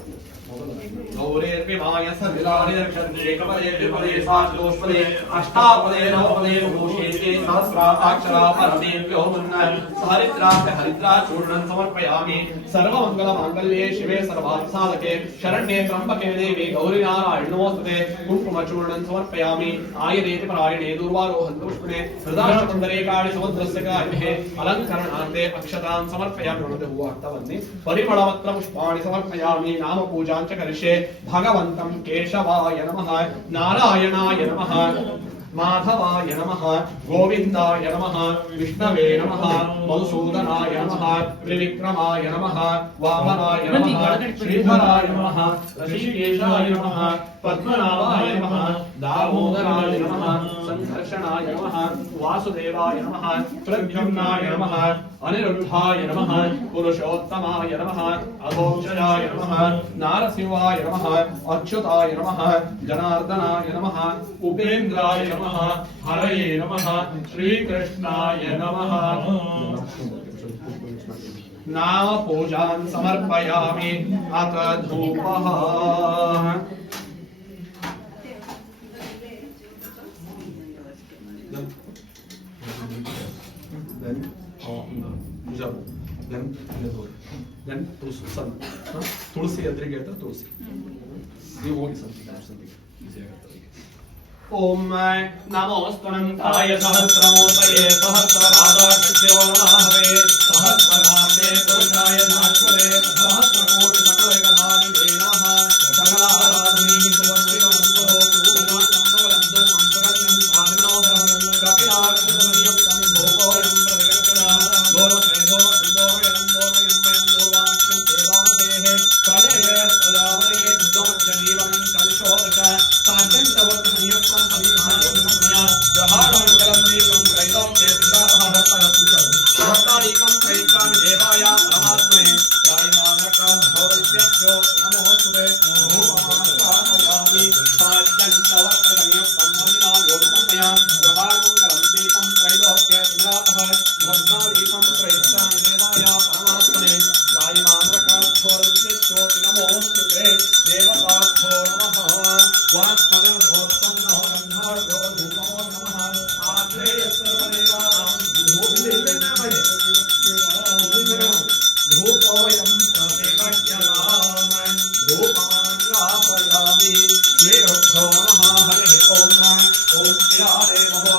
गौरेर्विमाय सविलानिर्षन्ते कमले विमले साष्टोष्पदे अष्टापदे नवपदे भूषेते सहस्राक्षरा परमेभ्यो मुन्न हरिद्रार्थे हरिद्राचूर्णं समर्पयामि सर्वमङ्गलमाङ्गल्ये शिवे सर्वार्थसाधके शरण्ये त्र्यम्बके देवी गौरी नारायणी नमोस्तुते कुङ्कुमचूर्णं समर्पयामि आयनेति परायणे दूर्वारोहन्तुष्णे हृदाष्टमन्दरे काळि समुद्रस्य कारिणे अलङ्करणार्थे अक्षतां समर्पयामि हूवक्तवन्नि परिमलपत्रपुष्पाणि समर्पयामि नामपूजां च करिष्ये भगवन्तं केशवाय नमः नारायणाय नमः माधवाय नमः गोविन्दाय नमः विष्णवे नमः मधुसूदनाय नमः त्रिविक्रमाय नमः वामनाय नमः श्रीधराय नमः ऋषिकेशाय नमः पद्मनाभाय नमः दामोदराय नमः संकर्षणाय नमः वासुदेवाय नमः प्रद्युम्नाय नमः अनिरुद्धाय नमः पुरुषोत्तमाय नमः अघोषयाय नमः नारसिंहाय नमः अच्युताय नमः जनार्दनाय नमः उपेन्द्राय नमः हरये नमः श्रीकृष्णाय नमः नाम पूजां समर्पयामि अथ धूपः ತುಳಸಿ ಎದುರಿಗೆ ಹೇಳ್ತಾರೆ ತುಳಸಿ ನೀವು ಹೋಗಿ ಸಂತಿಗೆ ओम नमोस्तुनंताय सहस्रमूर्तये सहस्रपादाक्षियो नमः सहस्रनामे पुरुषाय नाश्वरे सहस्रकोटि सकलैकधारिणे नमः सकलाराधने सुवर्णितो मंगलो मंगलम आनन्दं कपिलाक्षतमनियुक्तं भोगोयं प्रविगच्छना दोरमेधो दोरयं दोरवाक्यं देवामतेः प्रलये प्रजावने दोषजीवनं कलशो नमोस्तुते रूपमात्रापयामि साज्यन्तवर्तसंयुक्तं ममिना योगितमया प्रभामङ्गलं दीपं त्रैलोक्ये विरातः भक्तादीपं त्रैष्ठानि देवाय परमात्मने रायमानरकाद्धोरञ्चित्योति नमोस्तुते देवताभ्यो नमः वात्मगर्भोत्तं नमो गन्धार्यो धूपो नमः आग्नेय सर्वदेवानां धूपोऽयं प्रतिपद्यताम् धूपमाग्रापयामि श्रीगुरुभ्यो नमः हरिः ॐ ॐ श्रीरादेवो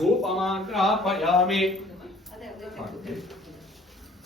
रूपमाग्रापयामि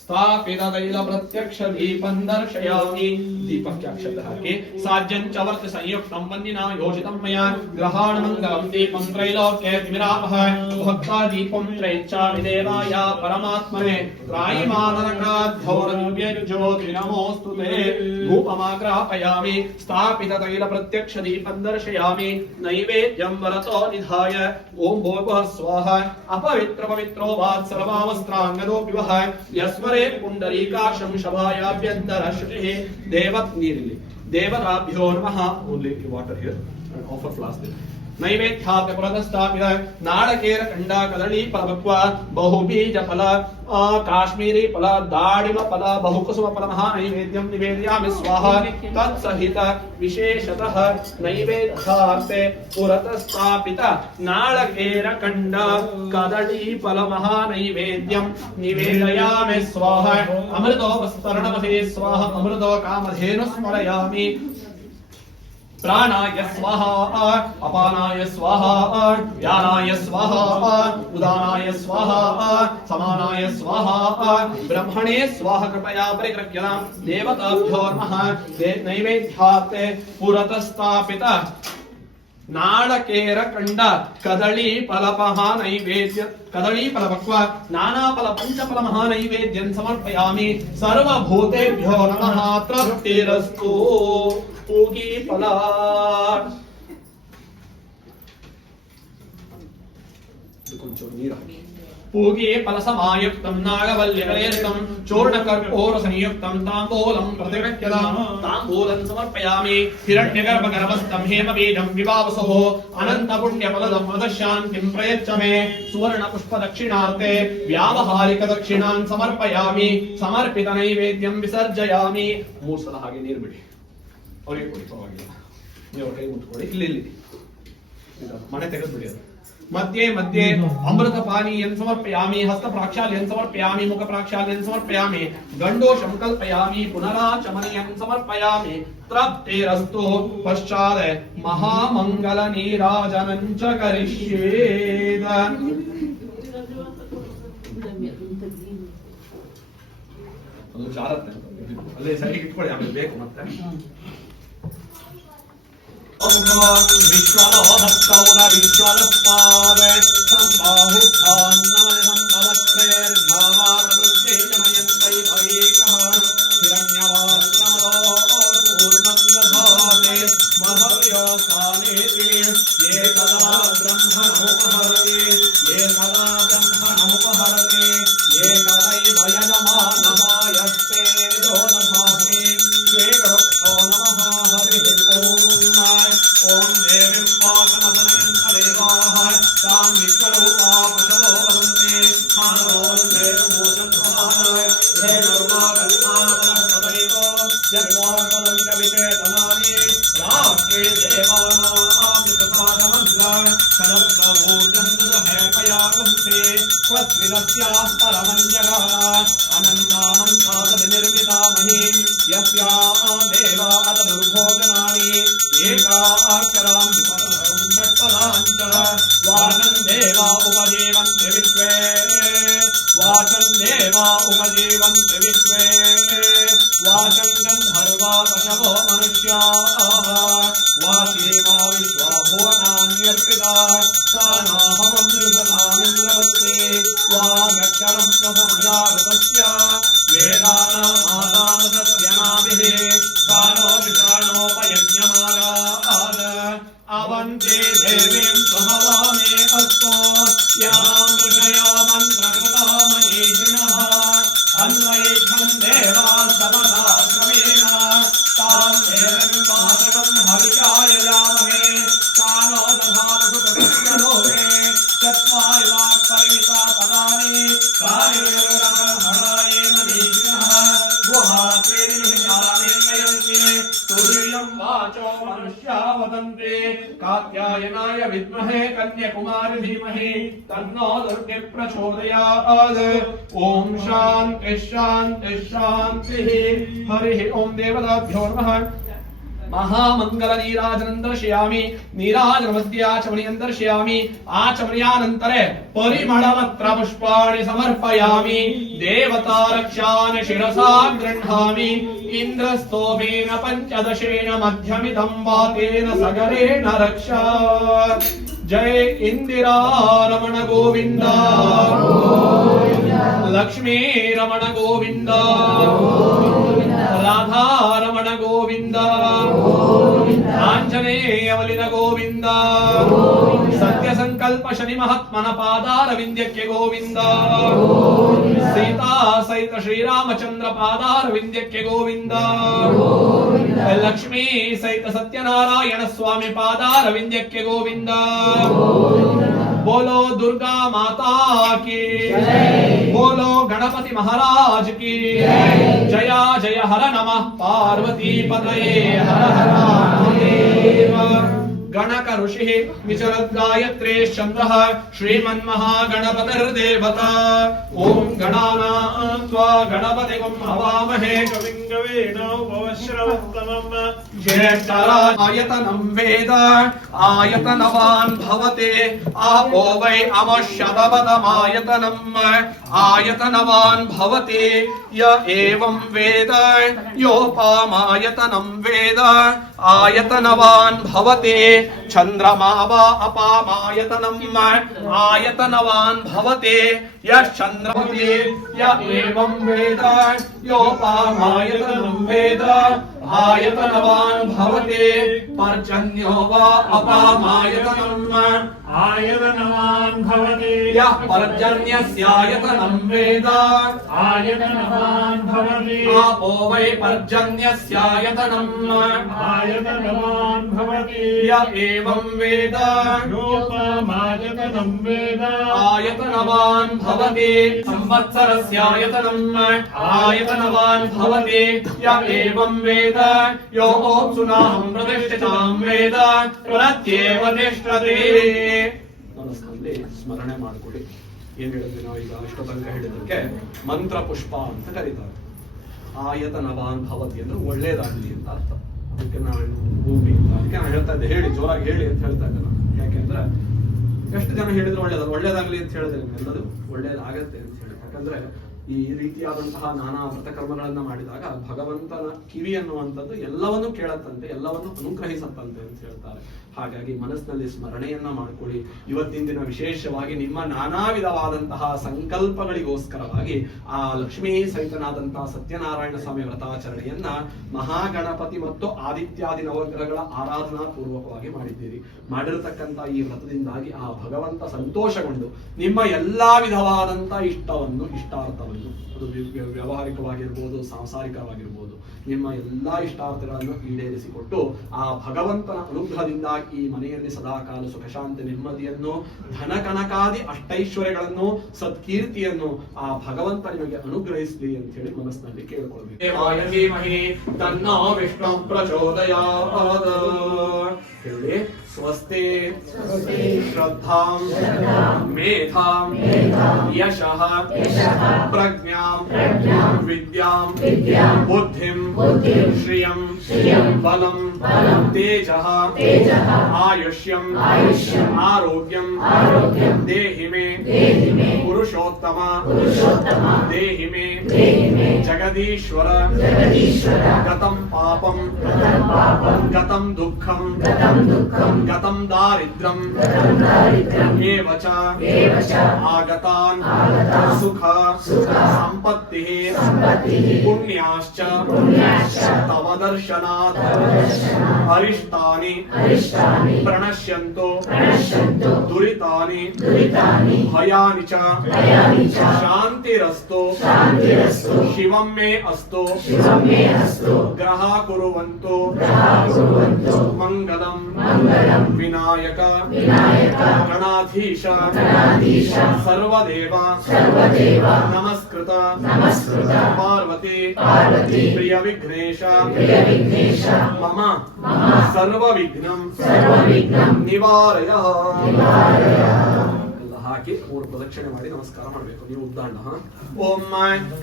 स्थापित तैल प्रत्यक्ष दीपं दर्शयामि दीपक के अक्षर के साज्यं च वर्त संयुक्तं वन्दिना योजितं मया ग्रहाण मंगलम दीपं त्रैलोक्ये विरामः भक्ता दीपं त्रैच्छामि देवाय परमात्मने त्रायमानरकाद्धौरदिव्य ज्योति नमोस्तुते धूपमाग्रापयामि स्थापित तैल प्रत्यक्ष दीपं दर्शयामि नैवेद्यं वरतो निधाय ओम भोर्भुवः स्वाहा अपवित्र पवित्रो वात्सलवावस्त्रांगदो विवह यस्म पुंडरीकाशं शभायाभ्यन्तरश्रुतिः देवताभ्यो नमः only water here and offer flask नैवेद्यात् पुरतस्तापित नारकेर खंडा कदली फलवक्व बहुबीज फल काश्मीरी फल दाडिम फल बहुकुसुम फल महानैवेद्यं निवेदयामि स्वाहा तत्सहित विशेषतः नैवेद्यार्थे पुरतस्तापित नारकेर खंडा कदली फल महानैवेद्यं निवेदयामि स्वाहा अमृतोपस्तरणमसे स्वाहा अमृतो कामधेनु स्मरयामि प्राणाय स्वाहा अपानाय स्वाहा व्यानाय स्वाहा उदानाय स्वाहा समानाय स्वाहा ब्रह्मणे स्वाहा कृपया परिगृह्यतां देवताभ्यो नमः नैवेद्यात् पुरतस्तापित नारकेर खंड कदली फल महानैवेद्य कदली फल पक्व नाना फल पंचफल महानैवेद्यं समर्पयामि सर्वभूतेभ्यो नमः तृप्तिरस्तु पूगी फला पूगी फल समायुक्तं नागवल्यकलेरितं चूर्णकर्पूर संयुक्तं ताम्बूलं प्रतिगृह्यतां ताम्बूलं समर्पयामि हिरण्यगर्भगर्भस्थं हेमबीजं विवावसुः अनन्तपुण्यफलदं वदशान्तिं प्रयच्छ मे सुवर्णपुष्पदक्षिणार्थे व्यावहारिकदक्षिणां समर्पयामि समर्पितनैवेद्यं विसर्जयामि ಮೂರು ಸಲ ಹಾಗೆ ನೀರು ಬಿಡಿ ಅವರಿಗೆ ಕೊಡಿ ಪರವಾಗಿಲ್ಲ ನೀವು ಕೈ ಮುಟ್ಕೊಳ್ಳಿ ಇಲ್ಲಿ ಮನೆ ತೆಗೆದುಬಿಡಿ ಅದು मध्ये मध्ये अमृत पानीयं समर्पयामि हस्त प्राक्षाल्यं समर्पयामि मुख प्राक्षाल्यं समर्पयामि गंडोषं कल्पयामि पुनराचमनीयं समर्पयामि तृप्तिरस्तु पश्चात् महामंगल नीराजनं च करिष्येद ಅದು ಜಾರತ್ತೆ ಅಲ್ಲೇ ಸೈಡ್ ಇಟ್ಕೊಳ್ಳಿ ಆಮೇಲೆ ಬೇಕು ಮತ್ತೆ विश्वलोहस्तौर विश्वलस्तावे सम्बाहुत्थान्नमयं भवत्रेर्घावा प्रदुष्टे जनयन् वैभैकः हिरण्यवाक्रमलोपूर्णं दधाते महर्यो स्थानेति ये सदा ब्रह्मणोपहरति ये सदा ब्रह्मणोपहरति ये कदैवयजमानवायस्ते दोनभासे श्रीगुरुभ्यो नमः हरिः ओम देवीं वाचमदनन्तदेवाः तां विश्वरूपा पशवो वदन्ति हानवोन्दे भूतत्वानाय हे नर्मागन्मानवनस्पतैको यद्वाङ्गलङ्कविचेतनानि राष्ट्रे देवानामितसादमन्त्र शरद्प्रभूजन्तुदहेपयागुंसे स्वस्विदस्याः परमञ्जगः अनन्तानन्तादनिर्मिता महीम् यस्याः देवा अतदुर्भोजनानि एकाक्षरां विपदं षट्पदाञ्च वाचं देवा उपजीवन्ति विश्वे वाचं देव देवा उपजीवन्ति विश्वे वाचं गन्धर्वा पशवो मनुष्याः वासीमा विश्वा भुवनान्यर्पिता सा नो हवं दृशतामिन्द्रवत्ते वागक्षरं प्रथमजातस्य वेदानामादानतस्य नाभिः सा नो विषाणोपयज्ञमागाद अवन्ते देवीं प्रहवामे अस्तु यां ऋषयो मन्त्रकृता मनीषिणः अन्वैघं देवा सपदा क्रमेण तां देवीं हविषाय यामहे सा नो दधातु सुकृतस्य लोके चत्वारि वाक्परिमिता पदानि कार्यहराय मनीषिणः गुहात्रेण निर्णयन्ति तुर्यं वाचो मनुष्या वदन्ति कात्यायनाय विद्महे कन्याकुमारी धीमहि तन्नो दुर्गे प्रचोदयात् ओम शांति शांति शांतिः हरिः ओम देवताभ्यो नमः महामंगल नीराजनं दर्शयामि नीराजनमध्याचमनीयं दर्शयामि आचमनीयानन्तरे परिमलपत्र पुष्पाणि समर्पयामि देवता रक्षान् शिरसा गृह्णामि इन्द्रस्तोमेन पंचदशेन मध्यमिदं वातेन सगरेण रक्षा जय इंदिरा रमण गोविंद लक्ष्मी रमण गोविंद राधा रमण गोविंद आंजनेय वलिन गोविंद सत्य संकल्प शनि महात्मन पादारविंद्यಕ್ಕೆ गोविंद सीता सहित श्रीरामचंद्र पादारविंद्यಕ್ಕೆ गोविंद लक्ष्मी सहित सत्यनारायण स्वामी पादारविंद्यಕ್ಕೆ गोविंद बोलो दुर्गा माता की बोलो गणपति महाराज की जया जय हर नमः पार्वती पतये हर हर महादेव गणक ऋषिः विचरद् गायत्रीश्चन्द्रः श्रीमन्महागणपतिर्देवता ॐ गणानां त्वा गणपतिं हवामहे कविं कवीनामुपश्रवस्तमम् ज्येष्ठराज आयतनं वेद आयतनवान् भवते आपो वै अमश्यतपदमायतनम् आयतनवान् भवते य एवं वेद योपामायतनं वेद आयतनवान् भवते चंद्रमा वा अपामायतनम् आयतनवान् भवते यश्चन्द्रमते य एवं वेद योपामायतनं वेद आयतनवान् भवते पर्जन्यो वा अपामायतनम् आयतनवान् भवति यः पर्जन्यस्यायतनं वेद आयतनवान् भवति आपो वै पर्जन्यस्यायतनम् आयतनवान् भवति य एवं वेद योपमायतनं वेद आयतनवान् भवति संवत्सरस्यायतनम् आयतनवान् भवति य एवं वेद यो ओप्सुनाहं प्रतिष्ठितां वेद प्रत्येव तिष्ठति ನಮಸ್ಕಾರದಲ್ಲಿ ಸ್ಮರಣೆ ಮಾಡಿಕೊಳ್ಳಿ ಏನ್ ಹೇಳಿದ್ವಿ ನಾವು ಈಗ ಅಷ್ಟು ತನಕ ಹೇಳಿದಕ್ಕೆ ಮಂತ್ರ ಪುಷ್ಪ ಅಂತ ಕರೀತಾರೆ ಆಯತನವಾನ್ ಭವತಿ ಅಂದ್ರೆ ಒಳ್ಳೇದಾಗ್ಲಿ ಅಂತ ಅರ್ಥ ಅದಕ್ಕೆ ನಾವೇನು ಭೂಮಿ ಅದಕ್ಕೆ ನಾನು ಹೇಳ್ತಾ ಇದ್ದೆ ಹೇಳಿ ಜೋರಾಗಿ ಹೇಳಿ ಅಂತ ಹೇಳ್ತಾ ಇದ್ದೆ ನಾನು ಯಾಕೆಂದ್ರೆ ಎಷ್ಟು ಜನ ಹೇಳಿದ್ರು ಒಳ್ಳೇದಾಗ್ಲಿ ಅಂತ ಹೇಳಿದ್ರೆ ಎಲ್ಲದು ಒಳ್ಳೇದಾಗತ್ತೆ ಅಂತ ಹೇಳಿ ಯಾಕಂದ್ರೆ ಈ ರೀತಿಯಾದಂತಹ ನಾನಾ ವ್ರತಕರ್ಮಗಳನ್ನ ಮಾಡಿದಾಗ ಭಗವಂತನ ಕಿವಿ ಅನ್ನುವಂಥದ್ದು ಎಲ್ಲವನ್ನೂ ಕೇಳತ್ತಂತೆ ಎಲ್ಲವನ್ನು ಅನುಗ್ರಹಿಸತ್ತಂತೆ ಅಂತ ಹೇಳ್ತಾರೆ ಹಾಗಾಗಿ ಮನಸ್ಸಿನಲ್ಲಿ ಸ್ಮರಣೆಯನ್ನ ಮಾಡಿಕೊಳ್ಳಿ ಇವತ್ತಿನ ದಿನ ವಿಶೇಷವಾಗಿ ನಿಮ್ಮ ನಾನಾ ವಿಧವಾದಂತಹ ಸಂಕಲ್ಪಗಳಿಗೋಸ್ಕರವಾಗಿ ಆ ಲಕ್ಷ್ಮೀ ಸಹಿತನಾದಂತಹ ಸತ್ಯನಾರಾಯಣ ಸ್ವಾಮಿ ವ್ರತಾಚರಣೆಯನ್ನ ಮಹಾಗಣಪತಿ ಮತ್ತು ಆದಿತ್ಯಾದಿ ನವಗ್ರಹಗಳ ಆರಾಧನಾ ಪೂರ್ವಕವಾಗಿ ಮಾಡಿದ್ದೀರಿ ಮಾಡಿರತಕ್ಕಂತ ಈ ವ್ರತದಿಂದಾಗಿ ಆ ಭಗವಂತ ಸಂತೋಷಗೊಂಡು ನಿಮ್ಮ ಎಲ್ಲಾ ವಿಧವಾದಂತಹ ಇಷ್ಟಾರ್ಥವನ್ನು ಅದು ವ್ಯಾವಹಾರಿಕವಾಗಿರ್ಬೋದು ಸಾಂಸಾರಿಕವಾಗಿರ್ಬೋದು ನಿಮ್ಮ ಎಲ್ಲಾ ಇಷ್ಟಾರ್ಥಗಳನ್ನು ಈಡೇರಿಸಿಕೊಟ್ಟು ಆ ಭಗವಂತನ ಅನುಗ್ರಹದಿಂದಾಗಿ ಈ ಮನೆಯಲ್ಲಿ ಸದಾಕಾಲ ಸುಖ ಶಾಂತಿ ನೆಮ್ಮದಿಯನ್ನು ಧನ ಕನಕಾದಿ ಅಷ್ಟೈಶ್ವರ್ಯಗಳನ್ನು ಸತ್ಕೀರ್ತಿಯನ್ನು ಆ ಭಗವಂತ ನಿಮಗೆ ಅನುಗ್ರಹಿಸಲಿ ಅಂತ ಹೇಳಿ ಮನಸ್ಸಿನಲ್ಲಿ ಕೇಳಿಕೊಳ್ಳಬೇಕು ತನ್ನೋ ವಿಷ್ಣು ಪ್ರಚೋದಯಾತ್ ಹೇಳಿ स्वस्ति श्रद्धां मेधां यशः प्रज्ञां विद्यां बुद्धिं श्रियं बलं तेजः आयुष्यं आरोग्यं देहि मे पुरुषोत्तम देहि मे जगदीश्वर गतं पापं गतं दुःखं गतं दारिद्र्यं एव च आगतान् सुख सम्पत्तिः पुण्याश्च तव दर्शनात् अरिष्टानि प्रणश्यन्तो दुरितानि भयानि च शान्तिरस्तु शिवं मे अस्तु ग्रहा कुर्वन्तु मंगलम विनायक गणाधीश सर्वदेव नमस्कृत पार्वती प्रिय विघ्नेश मम सर्व विघ्नं निवारयः ಹಾಕಿ 3 ಪ್ರದಕ್ಷಿಣೆ ಮಾಡಿ ನಮಸ್ಕಾರ ಮಾಡಬೇಕು ನೀವು ಉದ್ದಾಂಡ ಓಂ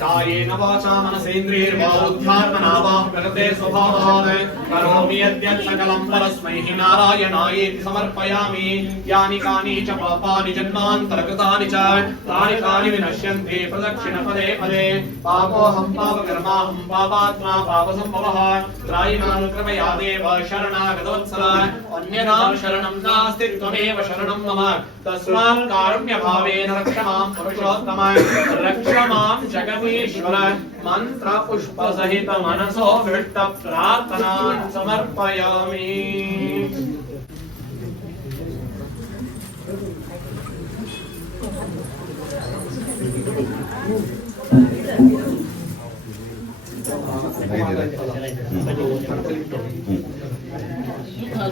ಕಾಯೇನ ವಾಚಾ ಮನಸೇಂದ್ರಿಯರ್ವಾ ಉದ್ಧಾತ್ಮನಾ ವಾ ಪ್ರಕೃತೆ ಸ್ವಭಾವಾತ್ ಕರೋಮಿ ಯದ್ಯತ್ ಸಕಲಂ ಪರಸ್ಮೈ ನಾರಾಯಣಾಯೇತಿ ಸಮರ್ಪಯಾಮಿ ಯಾನಿ ಕಾನಿ ಚ ಪಾಪಾನಿ ಜನ್ಮಾಂತರಕೃತಾನಿ ಚ ತಾನಿ ತಾನಿ ವಿನಶ್ಯಂತಿ ಪ್ರದಕ್ಷಿಣ ಪದೇ ಪದೇ ಪಾಪೋಹಂ ಪಾಪಕರ್ಮಾಹಂ ಪಾಪಾತ್ಮಾ ಪಾಪಸಂಭವಃ ತ್ರಾಯಿಮಾಂ ಕೃಪಯಾ ದೇವ ಶರಣಾಗತವತ್ಸಲ ಅನ್ಯಥಾ ಶರಣಂ ನಾಸ್ತಿ ತ್ವಮೇವ ಶರಣಂ ಮಮ ತಸ್ಮಾತ್ कारुण्य भावेन रक्षमां पुरुषोत्तम रक्षमां जगदीश्वर मंत्र पुष्प सहित मनसो विष्ट प्रार्थना समर्पयामि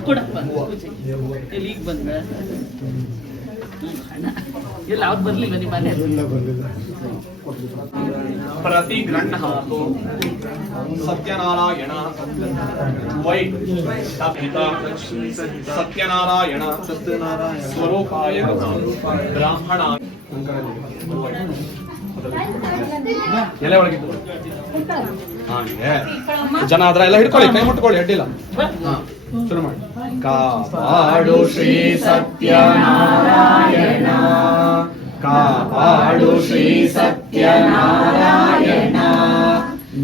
ಕೊಡಪ್ಪ ಎಲ್ಲಿಗೆ ಬಂದ ಎಲ್ಲ ಅವ್ರು ಬರ್ಲಿಲ್ಲ ನಿಮ್ಮ ಮನೆ प्रति गृह्णातु सत्यनारायण वै सत्यनारायण स्वरूपाय ब्राह्मणाय ಎಲೆ ಒಳಗಿದ್ದು ಹಾಗೆ ಜನ ಅದ್ರ ಎಲ್ಲ ಹಿಡ್ಕೊಳ್ಳಿ ಕೈ ಮುಟ್ಕೊಳ್ಳಿ ಅಡ್ಡಿಲ್ಲ ಶುರು ಮಾಡಿ ಕಾಪಾಡು ಶ್ರೀ ಸತ್ಯನಾರಾಯಣ ಕಾಪಾಡು ಶ್ರೀ ಸತ್ಯನಾರಾಯಣ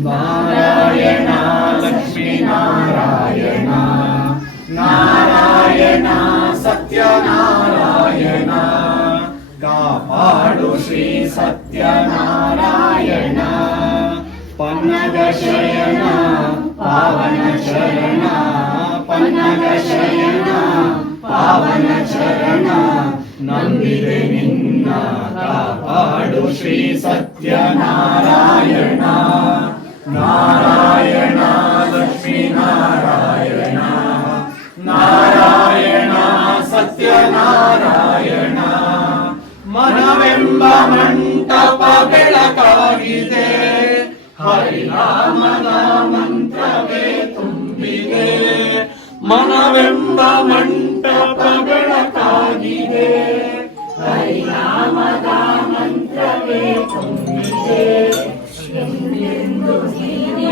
ನಾರಾಯಣ ಲಕ್ಷ್ಮೀ ನಾರಾಯಣ ನಾರಾಯಣ ಸತ್ಯನಾರಾಯಣ ಕಾಪಾಡು ಶ್ರೀ ಸತ್ಯನಾರಾಯಣ ಪನ್ನಗ ಶಯನ ಪಾವನ ಶರಣ ಪನ್ನಗ ಶಯನ ಪಾವನ ಶರಣ ನಂಬಿದೆ ನಿನ್ನ ಕಾಪಾಡು ಶ್ರೀ ಸತ್ಯನಾರಾಯಣ ನಾರಾಯಣ ಲಕ್ಷ್ಮೀ ನಾರಾಯಣ ನಾರಾಯಣ ಸತ್ಯನಾರಾಯಣ ಮನವೆಂಬ ಮಂಟಪ ಬೆಳಕಾಗಿದೆ ಹರಿನಾಮದ ಮಂತ್ರವೇ ತುಂಬಿದೆ ಮನವೆಂಬ ಮಂಟಪ ಬೆಳಕಾಗಿದೆ ಹರಿನಾಮದ ಮಂತ್ರವೇ ತುಂಬಿದೆ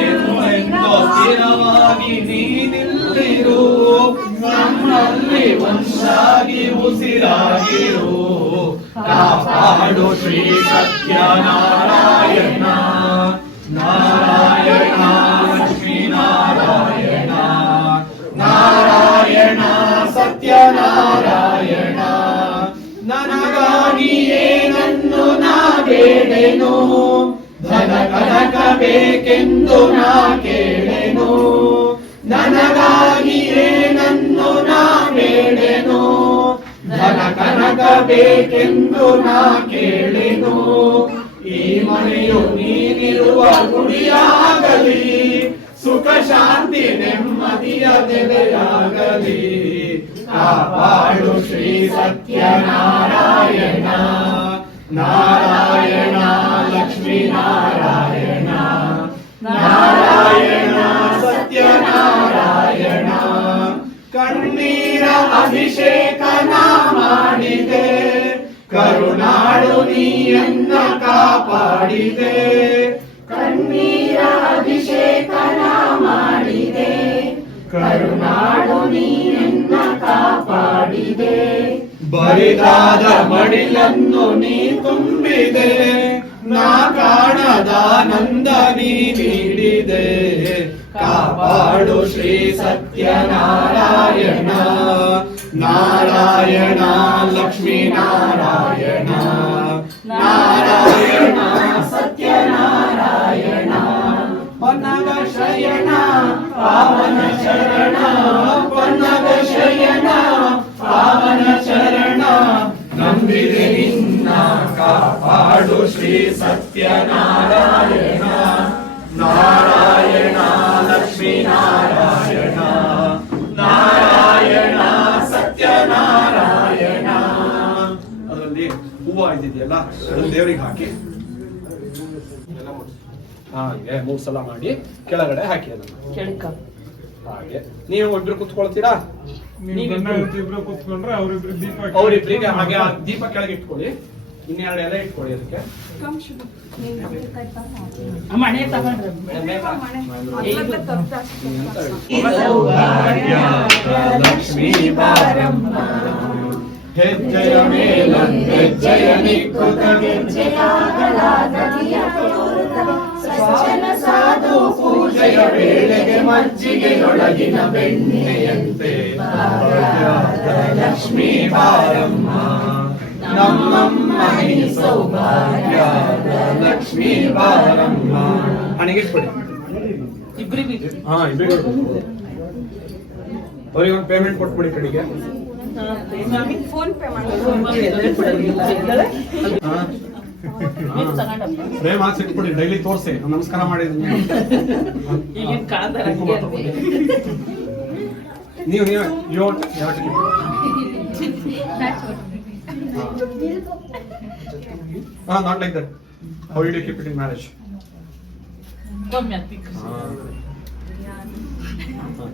ಎಂದು ಸ್ಥಿರವಾಗಿ ನೀನಿಲ್ಲಿರು ನಮ್ಮಲ್ಲಿ ಒಂದಾಗಿ ಉಸಿರಾಗಿರು ಕಾಪಾಡು ಶ್ರೀ ಸತ್ಯನಾರಾಯಣ ನಾರಾಯಣ ಲಕ್ಷ್ಮೀ ನಾರಾಯಣ ನಾರಾಯಣ ಸತ್ಯನಾರಾಯಣ ನನಗಾಗಿ ಏನನ್ನು ನಾ ಬೇಡೆನು ಧನ ಕನಕ ಬೇಕೆಂದು ನಾ ಕೇಳೆನು ನನಗಾಗಿ ಏನನ್ನು ನಾ ಬೇಡೆನು ಧನ ಕನಕ ಬೇಕೆಂದು ನಾ ಕೇಳೆನು ಈ ಮನೆಯು ನೀನಿರುವ ಗುಡಿಯಾಗಲಿ ಸುಖ ಶಾಂತಿ ನೆಮ್ಮದಿಯ ನೆಲೆಯಾಗಲಿ ಕಾಪಾಡು ಶ್ರೀ ಸತ್ಯನಾರಾಯಣ ನಾರಾಯಣ ಲಕ್ಷ್ಮೀ ನಾರಾಯಣ ನಾರಾಯಣ ಸತ್ಯನಾರಾಯಣ ಕಣ್ಣೀರ ಅಭಿಷೇಕನ ಮಾಡಿದೆ ಕರುಣಾಳು ನೀಯನ್ನ ಕಾಪಾಡಿದೆ ಕಣ್ಣೀರ ಅಭಿಷೇಕನ ಮಾಡಿದೆ ಕರುಣಾಳು ನೀಯನ್ನ ಕಾಪಾಡಿದೆ ಬರಿದಾದ ಮಡಿಲನ್ನು ನೀ ತುಂಬಿದೆ ನಾ ಕಾಣದಾನಂದ ನೀ ನೀಡಿದೆ ಕಾಪಾಡು ಶ್ರೀ ಸತ್ಯನಾರಾಯಣ ನಾರಾಯಣ ಲಕ್ಷ್ಮೀ ನಾರಾಯಣ ನಾರಾಯಣ ಸತ್ಯನಾರಾಯಣ ಪನ್ನಗ ಶಯನ ಪಾವನ ಶರಣ ಪನ್ನಗ ಶಯನ ಪಾವನ ಶರಣ ನಂಬಿದೆ ನಿನ್ನ ಕಾಪಾಡು ಶ್ರೀ ಸತ್ಯನಾರಾಯಣ ನಾರಾಯಣ ಲಕ್ಷ್ಮೀ ನಾರಾಯಣ ನಾರಾಯಣ ಸತ್ಯನಾರಾಯಣ. ಅದರಲ್ಲಿ ಹೂವು ಇದ್ದಿದೆಯಲ್ಲ ಅದನ್ನ ದೇವರಿಗೆ ಹಾಕಿ ಹಾಗೆ 3 ಸಲ ಮಾಡಿ ಕೆಳಗಡೆ ಹಾಕಿ ಅದನ್ನು ಕೆಳಕ ಹಾಗೆ. ನೀವು ಒಬ್ರು ಕುತ್ಕೊಳ್ತೀರಾ? ಇಬ್ರು ಕೂತ್ಕೊಂಡ್ರೆ ಅವ್ರಿಬ್ರು ದೀಪ ಅವರಿಬ್ಬರಿಗೆ ಹಾಗೆ ಆ ದೀಪ ಕೆಳಗೆ ಇಟ್ಕೊಳ್ಳಿ. ಇನ್ನೆರಡು ಎಲೆ ಇಟ್ಕೊಳ್ಳಿ ಅದಕ್ಕೆ. ಮನೆ ತಗೊಂಡ್ರೆ ಲಕ್ಷ್ಮೀ ಬಾರಮ್ಮ ಹೆಜ್ಜೆಯ ಮೇಲೊಂದೆಜ್ಜೆಯ ನಿಕ್ಕುತ ಸಾಧು ಪೂಜೆಯ ವೇಳೆಗೆ ಮಜ್ಜಿಗೆಯೊಳಗಿನ ಬೆಣ್ಣೆಯಂತೆ ಲಕ್ಷ್ಮೀ ಬಾರಮ್ಮ ನಮ್ಮಮ್ಮ ನೀ ಸೌಭಾಗ್ಯ ಲಕ್ಷ್ಮೀ ಬಾರಮ್ಮ. ಹಣಿಗಿಟ್ಬಿಡಿ. ಇಬ್ರಿಗೆ ಹಾ ಇಬ್ಬರಿಗೆ ಅವ್ರಿಗೆ ಒಂದು ಪೇಮೆಂಟ್ ಕೊಟ್ಬಿಡಿ ಕಡೆಗೆ. ಫೋನ್ ಪೇ ಮಾಡಿ ಫ್ರೇಮ್ ಹಾಕಿ ಇಟ್ಬಿಡಿ. ಡೈಲಿ ತೋರಿಸಿ ನಮಸ್ಕಾರ ಮಾಡಿದ್ದೀನಿ. ಈಗಿನ ಕಾಲದ ನೀವು not like that. How did you keep it in marriage?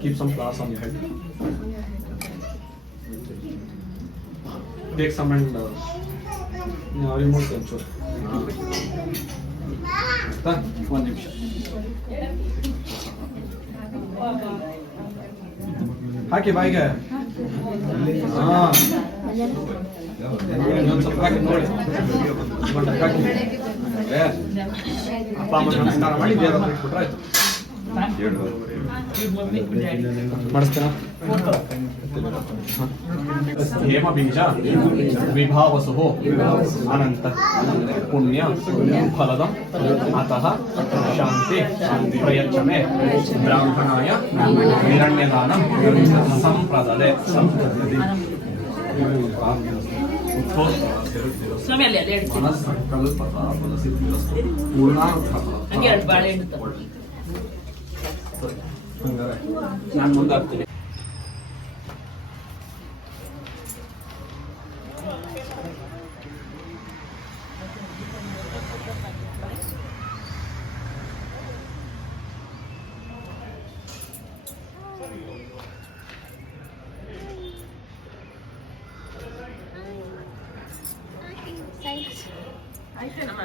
Keep some flowers on your head. Take some and remove them. Sure. One ನಿಮಿಷ. ಹಾಕಿ ಬಾಯಿಗೆ. ಇನ್ನೊಂದು ಸ್ವಲ್ಪ ಹಾಕಿ ನೋಡಿ. ಹಾಕಿ. ಅಪ್ಪ ಅಮ್ಮ ನಮಸ್ಕಾರ ಮಾಡಿ ದೇವರ ಹತ್ರ ಇಟ್ಬಿಟ್ರೆ ಆಯ್ತು. ಮಾಡಿಸ್ತೀರಾ? ಹೇಮ ಬೀಜ ವಿಭಾವಸು ಅನಂತ ಪುಣ್ಯ ಫಲದ ಅತಃ ಶಾಂತಿ ಪ್ರಯಚ್ಛಮೆ ಬ್ರಾಹ್ಮಣಾಯ ಹಿರಣ್ಯದಾನ ಸಂಪ್ರದದೆ ಸ್ವಾಮಿ ಅಲ್ಲಿ ಅಲ್ಲಿ ಹಂಗೆ ಎರಡು ಬಾಳೆಹಣ್ಣು ತಗೊಳ್ಳಿ. ನಾನು ಮುಂದಾಗ್ತೀನಿ. Thanks. ಆಯ್ತೇನಮ್ಮ?